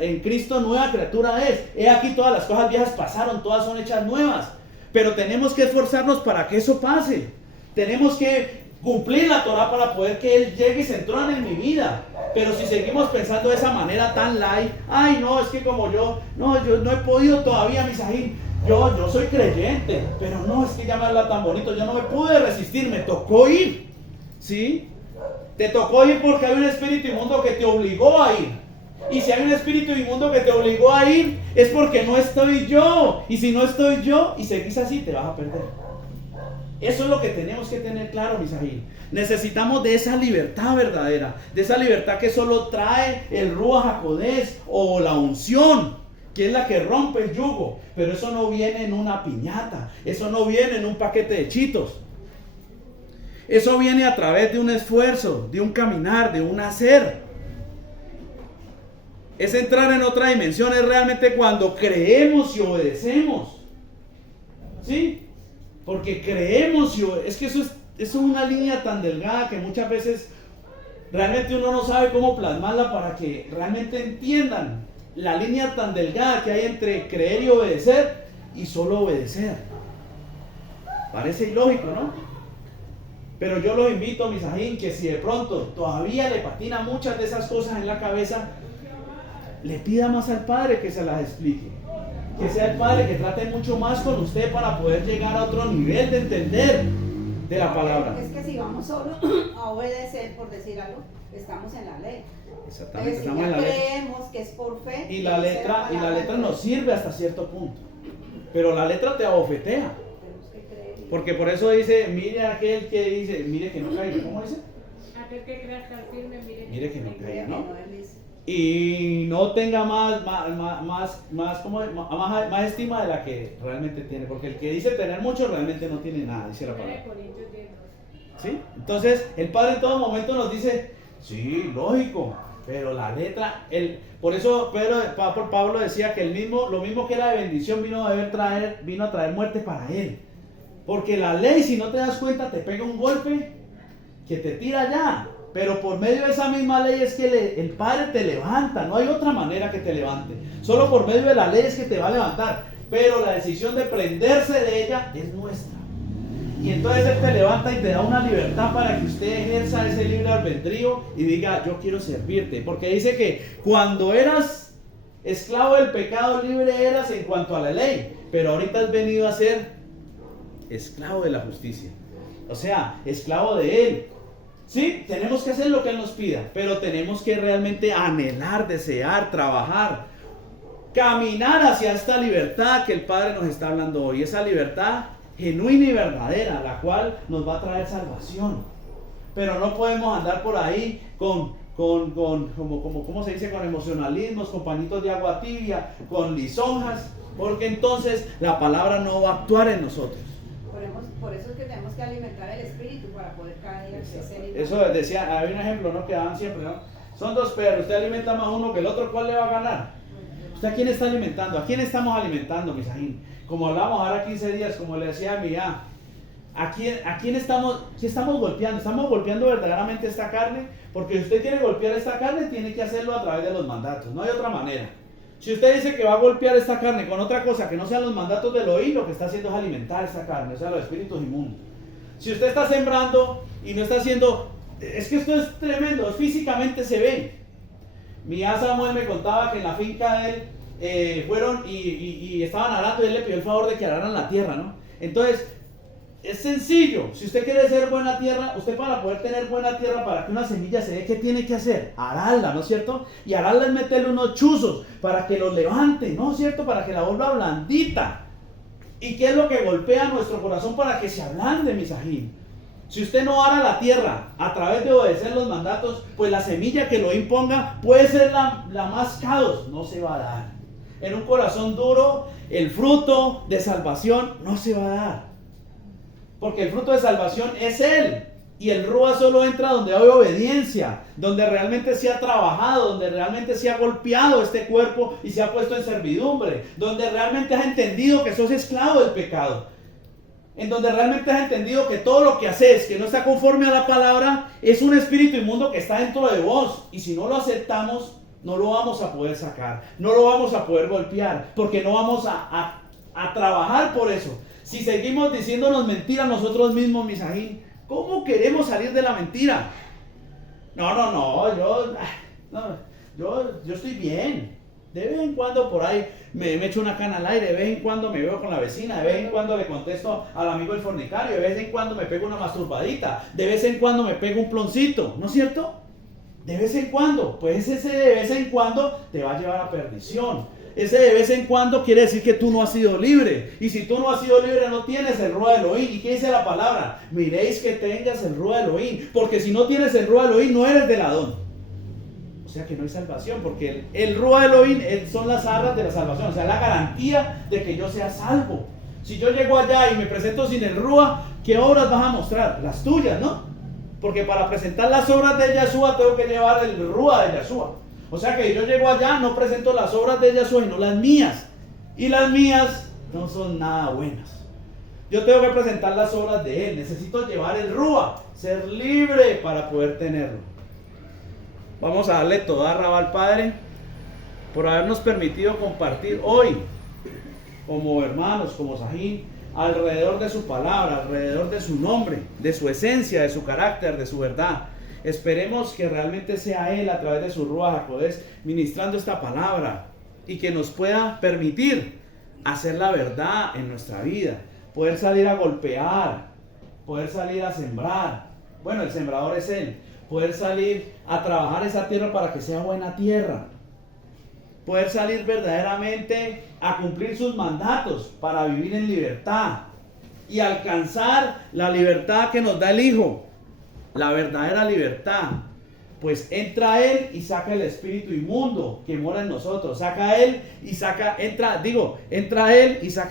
en Cristo nueva criatura es. He aquí todas las cosas viejas pasaron, todas son hechas nuevas. Pero tenemos que esforzarnos para que eso pase. Tenemos que cumplir la Torah para poder que Él llegue y se entrone en mi vida. Pero si seguimos pensando de esa manera tan light, es que como yo no he podido todavía, mi sajín, yo soy creyente, pero no, es que ya me habla tan bonito, yo no me pude resistir, me tocó ir, ¿sí? Te tocó ir porque hay un espíritu inmundo que te obligó a ir. Y si hay un espíritu inmundo que te obligó a ir, es porque no estoy yo. Y si no estoy yo y seguís así, te vas a perder. Eso es lo que tenemos que tener claro, mis sajín. Necesitamos de esa libertad verdadera, de esa libertad que solo trae el Ruach HaKodesh o la unción, que es la que rompe el yugo. Pero eso no viene en una piñata, eso no viene en un paquete de chitos. Eso viene a través de un esfuerzo, de un caminar, de un hacer. Es entrar en otra dimensión, es realmente cuando creemos y obedecemos. ¿Sí? Porque creemos y obedecemos. Es que eso es una línea tan delgada que muchas veces realmente uno no sabe cómo plasmarla para que realmente entiendan la línea tan delgada que hay entre creer y obedecer y solo obedecer. Parece ilógico, ¿no? Pero yo los invito, misajín, que si de pronto todavía le patina muchas de esas cosas en la cabeza, le pida más al Padre que se las explique. Que sea el Padre que trate mucho más con usted para poder llegar a otro nivel de entender de la palabra. Es que si vamos solo a obedecer, por decir algo, estamos en la ley. Exactamente, Entonces, si estamos en ya la ley. creemos que es por fe. Y la letra nos sirve hasta cierto punto. Pero la letra te abofetea. Tenemos que creer. Porque por eso dice, mire a aquel que dice, mire que no caiga. ¿Cómo dice? Aquel que crea estar firme, Mire que no Creo caiga, que ¿no? no es listo. Y no tenga más estima de la que realmente tiene. Porque el que dice tener mucho realmente no tiene nada, dice la palabra. ¿Sí? Entonces, el Padre en todo momento nos dice, sí, lógico, pero la letra, por eso Pablo decía que lo mismo que era de bendición vino a traer muerte para él. Porque la ley, si no te das cuenta, te pega un golpe que te tira allá. Pero por medio de esa misma ley es que el Padre te levanta. No hay otra manera que te levante. Solo por medio de la ley es que te va a levantar. Pero la decisión de prenderse de ella es nuestra. Y entonces Él te levanta y te da una libertad para que usted ejerza ese libre albedrío y diga, yo quiero servirte. Porque dice que cuando eras esclavo del pecado, libre eras en cuanto a la ley. Pero ahorita has venido a ser esclavo de la justicia. O sea, esclavo de Él. Sí, tenemos que hacer lo que Él nos pida, pero tenemos que realmente anhelar, desear, trabajar, caminar hacia esta libertad que el Padre nos está hablando hoy. Esa libertad genuina y verdadera, la cual nos va a traer salvación. Pero no podemos andar por ahí ¿cómo se dice? Con emocionalismos, con pañitos de agua tibia, con lisonjas, porque entonces la palabra no va a actuar en nosotros. Por eso es que tenemos que alimentar el espíritu para poder cada día crecer. Eso decía, había un ejemplo, ¿no? Que daban siempre, ¿no? Son dos perros, usted alimenta más uno que el otro, ¿cuál le va a ganar? ¿Usted a quién está alimentando? ¿A quién estamos alimentando, misajín? Como hablábamos ahora 15 días, como le decía a mi hija, ¿a quién estamos? Si estamos golpeando verdaderamente esta carne, porque si usted quiere golpear esta carne, tiene que hacerlo a través de los mandatos, no hay otra manera. Si usted dice que va a golpear esta carne con otra cosa que no sean los mandatos del oír, lo que está haciendo es alimentar esta carne, o sea, los espíritus inmundos. Si usted está sembrando y no está haciendo, es que esto es tremendo, físicamente se ve. Mi hija Samuel me contaba que en la finca de él fueron y estaban arando y él le pidió el favor de que araran la tierra, ¿no? Entonces, es sencillo. Si usted quiere ser buena tierra, usted para poder tener buena tierra, para que una semilla se dé, ¿qué tiene que hacer? Ararla, ¿no es cierto? Y ararla es meterle unos chuzos para que los levante, ¿no es cierto? Para que la vuelva blandita. ¿Y qué es lo que golpea nuestro corazón para que se ablande, misajín? Si usted no ara la tierra a través de obedecer los mandatos, pues la semilla que lo imponga puede ser la más caos, no se va a dar. En un corazón duro, el fruto de salvación no se va a dar. Porque el fruto de salvación es Él. Y el Rúa solo entra donde hay obediencia, donde realmente se ha trabajado, donde realmente se ha golpeado este cuerpo y se ha puesto en servidumbre, donde realmente has entendido que sos esclavo del pecado, en donde realmente has entendido que todo lo que haces, que no está conforme a la palabra, es un espíritu inmundo que está dentro de vos. Y si no lo aceptamos, no lo vamos a poder sacar, no lo vamos a poder golpear, porque no vamos a trabajar por eso. Si seguimos diciéndonos mentiras nosotros mismos, misajín, ¿cómo queremos salir de la mentira? Yo estoy bien. De vez en cuando por ahí me echo una cana al aire, de vez en cuando me veo con la vecina, de vez en cuando le contesto al amigo del fornicario, de vez en cuando me pego una masturbadita, de vez en cuando me pego un ploncito, ¿no es cierto? De vez en cuando, pues ese de vez en cuando te va a llevar a perdición. Ese de vez en cuando quiere decir que tú no has sido libre. Y si tú no has sido libre, no tienes el Rúa Elohim. ¿Y qué dice la palabra? Miréis que tengas el Rúa Elohim. Porque si no tienes el Rúa Elohim, no eres del Adón. O sea que no hay salvación. Porque el Rúa Elohim son las arras de la salvación. O sea, la garantía de que yo sea salvo. Si yo llego allá y me presento sin el Rúa, ¿qué obras vas a mostrar? Las tuyas, ¿no? Porque para presentar las obras de Yahshua tengo que llevar el Rúa de Yahshua. O sea que yo llego allá, no presento las obras de Yahshua, sino las mías. Y las mías no son nada buenas. Yo tengo que presentar las obras de Él. Necesito llevar el Rúa, ser libre para poder tenerlo. Vamos a darle toda raba al Padre por habernos permitido compartir hoy, como hermanos, como Sajín, alrededor de su palabra, alrededor de su nombre, de su esencia, de su carácter, de su verdad. Esperemos que realmente sea Él a través de su Ruach HaKodesh ministrando esta palabra y que nos pueda permitir hacer la verdad en nuestra vida, poder salir a golpear, poder salir a sembrar. Bueno, el sembrador es Él. Poder salir a trabajar esa tierra para que sea buena tierra. Poder salir verdaderamente a cumplir sus mandatos para vivir en libertad y alcanzar la libertad que nos da el Hijo, la verdadera libertad. Pues entra Él y saca el espíritu inmundo que mora en nosotros. Entra Él y saca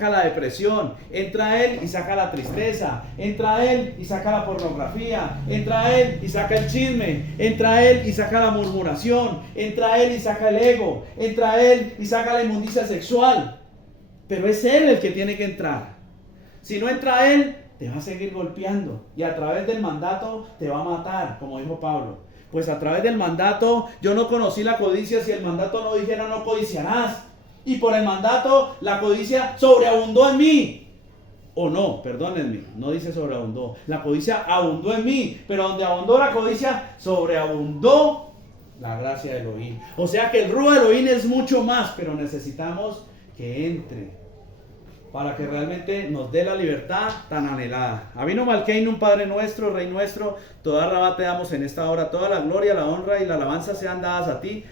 la depresión. Entra Él y saca la tristeza. Entra Él y saca la pornografía. Entra Él y saca el chisme. Entra Él y saca la murmuración. Entra Él y saca el ego. Entra Él y saca la inmundicia sexual. Pero es Él el que tiene que entrar. Si no entra Él, te va a seguir golpeando. Y a través del mandato te va a matar, como dijo Pablo. Pues a través del mandato yo no conocí la codicia si el mandato no dijera no codiciarás. Y por el mandato la codicia sobreabundó en mí. O no, perdónenme, no dice sobreabundó. La codicia abundó en mí. Pero donde abundó la codicia, sobreabundó la gracia de Elohim. O sea que el Ruach Elohim es mucho más, pero necesitamos que entre para que realmente nos dé la libertad tan anhelada. Avinu Malkeinu, Padre nuestro, Rey nuestro, toda rabá te damos en esta hora, toda la gloria, la honra y la alabanza sean dadas a ti,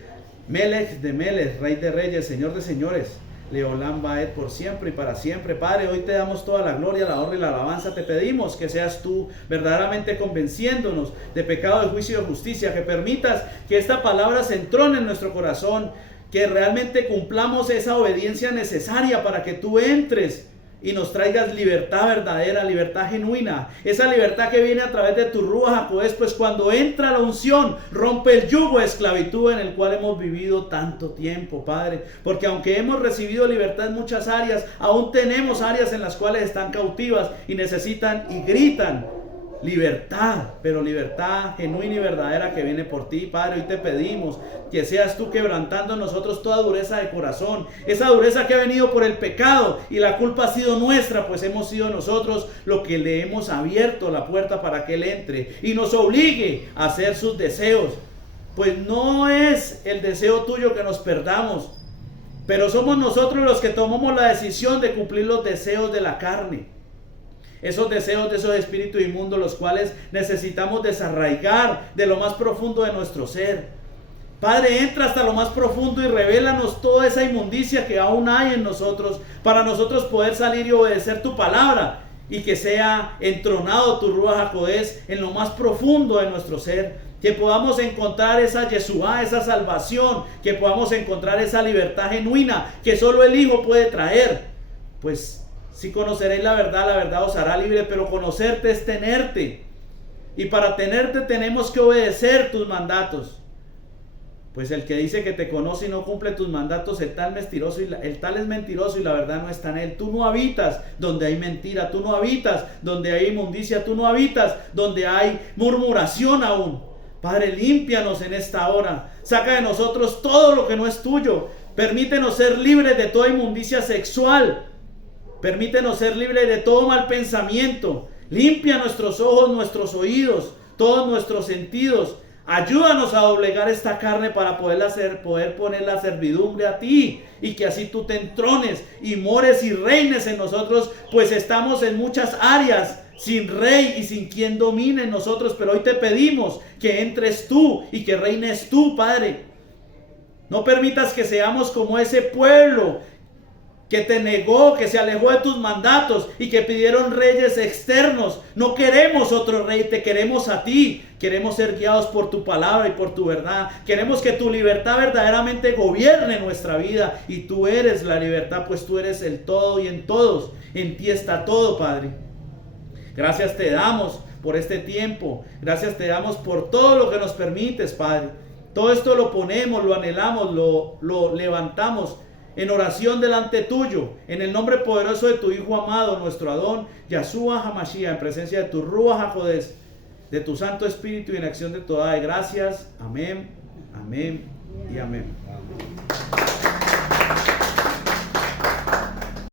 Melech de Melech, Rey de Reyes, Señor de Señores, Leolam Baed por siempre y para siempre. Padre, hoy te damos toda la gloria, la honra y la alabanza. Te pedimos que seas tú verdaderamente convenciéndonos de pecado, de juicio y de justicia, que permitas que esta palabra se entrone en nuestro corazón, que realmente cumplamos esa obediencia necesaria para que tú entres y nos traigas libertad verdadera, libertad genuina, esa libertad que viene a través de tu Ruach HaKodesh. Pues cuando entra la unción, rompe el yugo de esclavitud en el cual hemos vivido tanto tiempo, Padre, porque aunque hemos recibido libertad en muchas áreas, aún tenemos áreas en las cuales están cautivas y necesitan y gritan libertad, pero libertad genuina y verdadera que viene por ti, Padre. Hoy te pedimos que seas tú quebrantando en nosotros toda dureza de corazón, esa dureza que ha venido por el pecado y la culpa ha sido nuestra, pues hemos sido nosotros lo que le hemos abierto la puerta para que Él entre y nos obligue a hacer sus deseos. Pues no es el deseo tuyo que nos perdamos, pero somos nosotros los que tomamos la decisión de cumplir los deseos de la carne. Esos deseos de esos espíritus inmundos, los cuales necesitamos desarraigar de lo más profundo de nuestro ser. Padre, entra hasta lo más profundo y revélanos toda esa inmundicia que aún hay en nosotros, para nosotros poder salir y obedecer tu palabra, y que sea entronado tu Ruach HaKodesh en lo más profundo de nuestro ser, que podamos encontrar esa Yeshua, esa salvación, que podamos encontrar esa libertad genuina que solo el Hijo puede traer. Pues si conoceréis la verdad os hará libre, pero conocerte es tenerte. Y para tenerte tenemos que obedecer tus mandatos. Pues el que dice que te conoce y no cumple tus mandatos, el tal es mentiroso y la verdad no está en él. Tú no habitas donde hay mentira, tú no habitas donde hay inmundicia, tú no habitas donde hay murmuración aún. Padre, límpianos en esta hora. Saca de nosotros todo lo que no es tuyo. Permítenos ser libres de toda inmundicia sexual. Permítenos ser libres de todo mal pensamiento. Limpia nuestros ojos, nuestros oídos, todos nuestros sentidos. Ayúdanos a doblegar esta carne para poder poner la servidumbre a ti, y que así tú te entrones y mores y reines en nosotros, pues estamos en muchas áreas sin rey y sin quien domine en nosotros. Pero hoy te pedimos que entres tú y que reines tú, Padre. No permitas que seamos como ese pueblo que te negó, que se alejó de tus mandatos y que pidieron reyes externos. No queremos otro rey, te queremos a ti. Queremos ser guiados por tu palabra y por tu verdad. Queremos que tu libertad verdaderamente gobierne nuestra vida. Y tú eres la libertad, pues tú eres el todo y en todos. En ti está todo, Padre. Gracias te damos por este tiempo. Gracias te damos por todo lo que nos permites, Padre. Todo esto lo ponemos, lo anhelamos, lo levantamos en oración delante tuyo, en el nombre poderoso de tu Hijo amado, nuestro Adón, Yahshua HaMashiach, en presencia de tu Ruach HaKodesh, de tu Santo Espíritu y en acción de toda de gracias. Amén, amén y amén.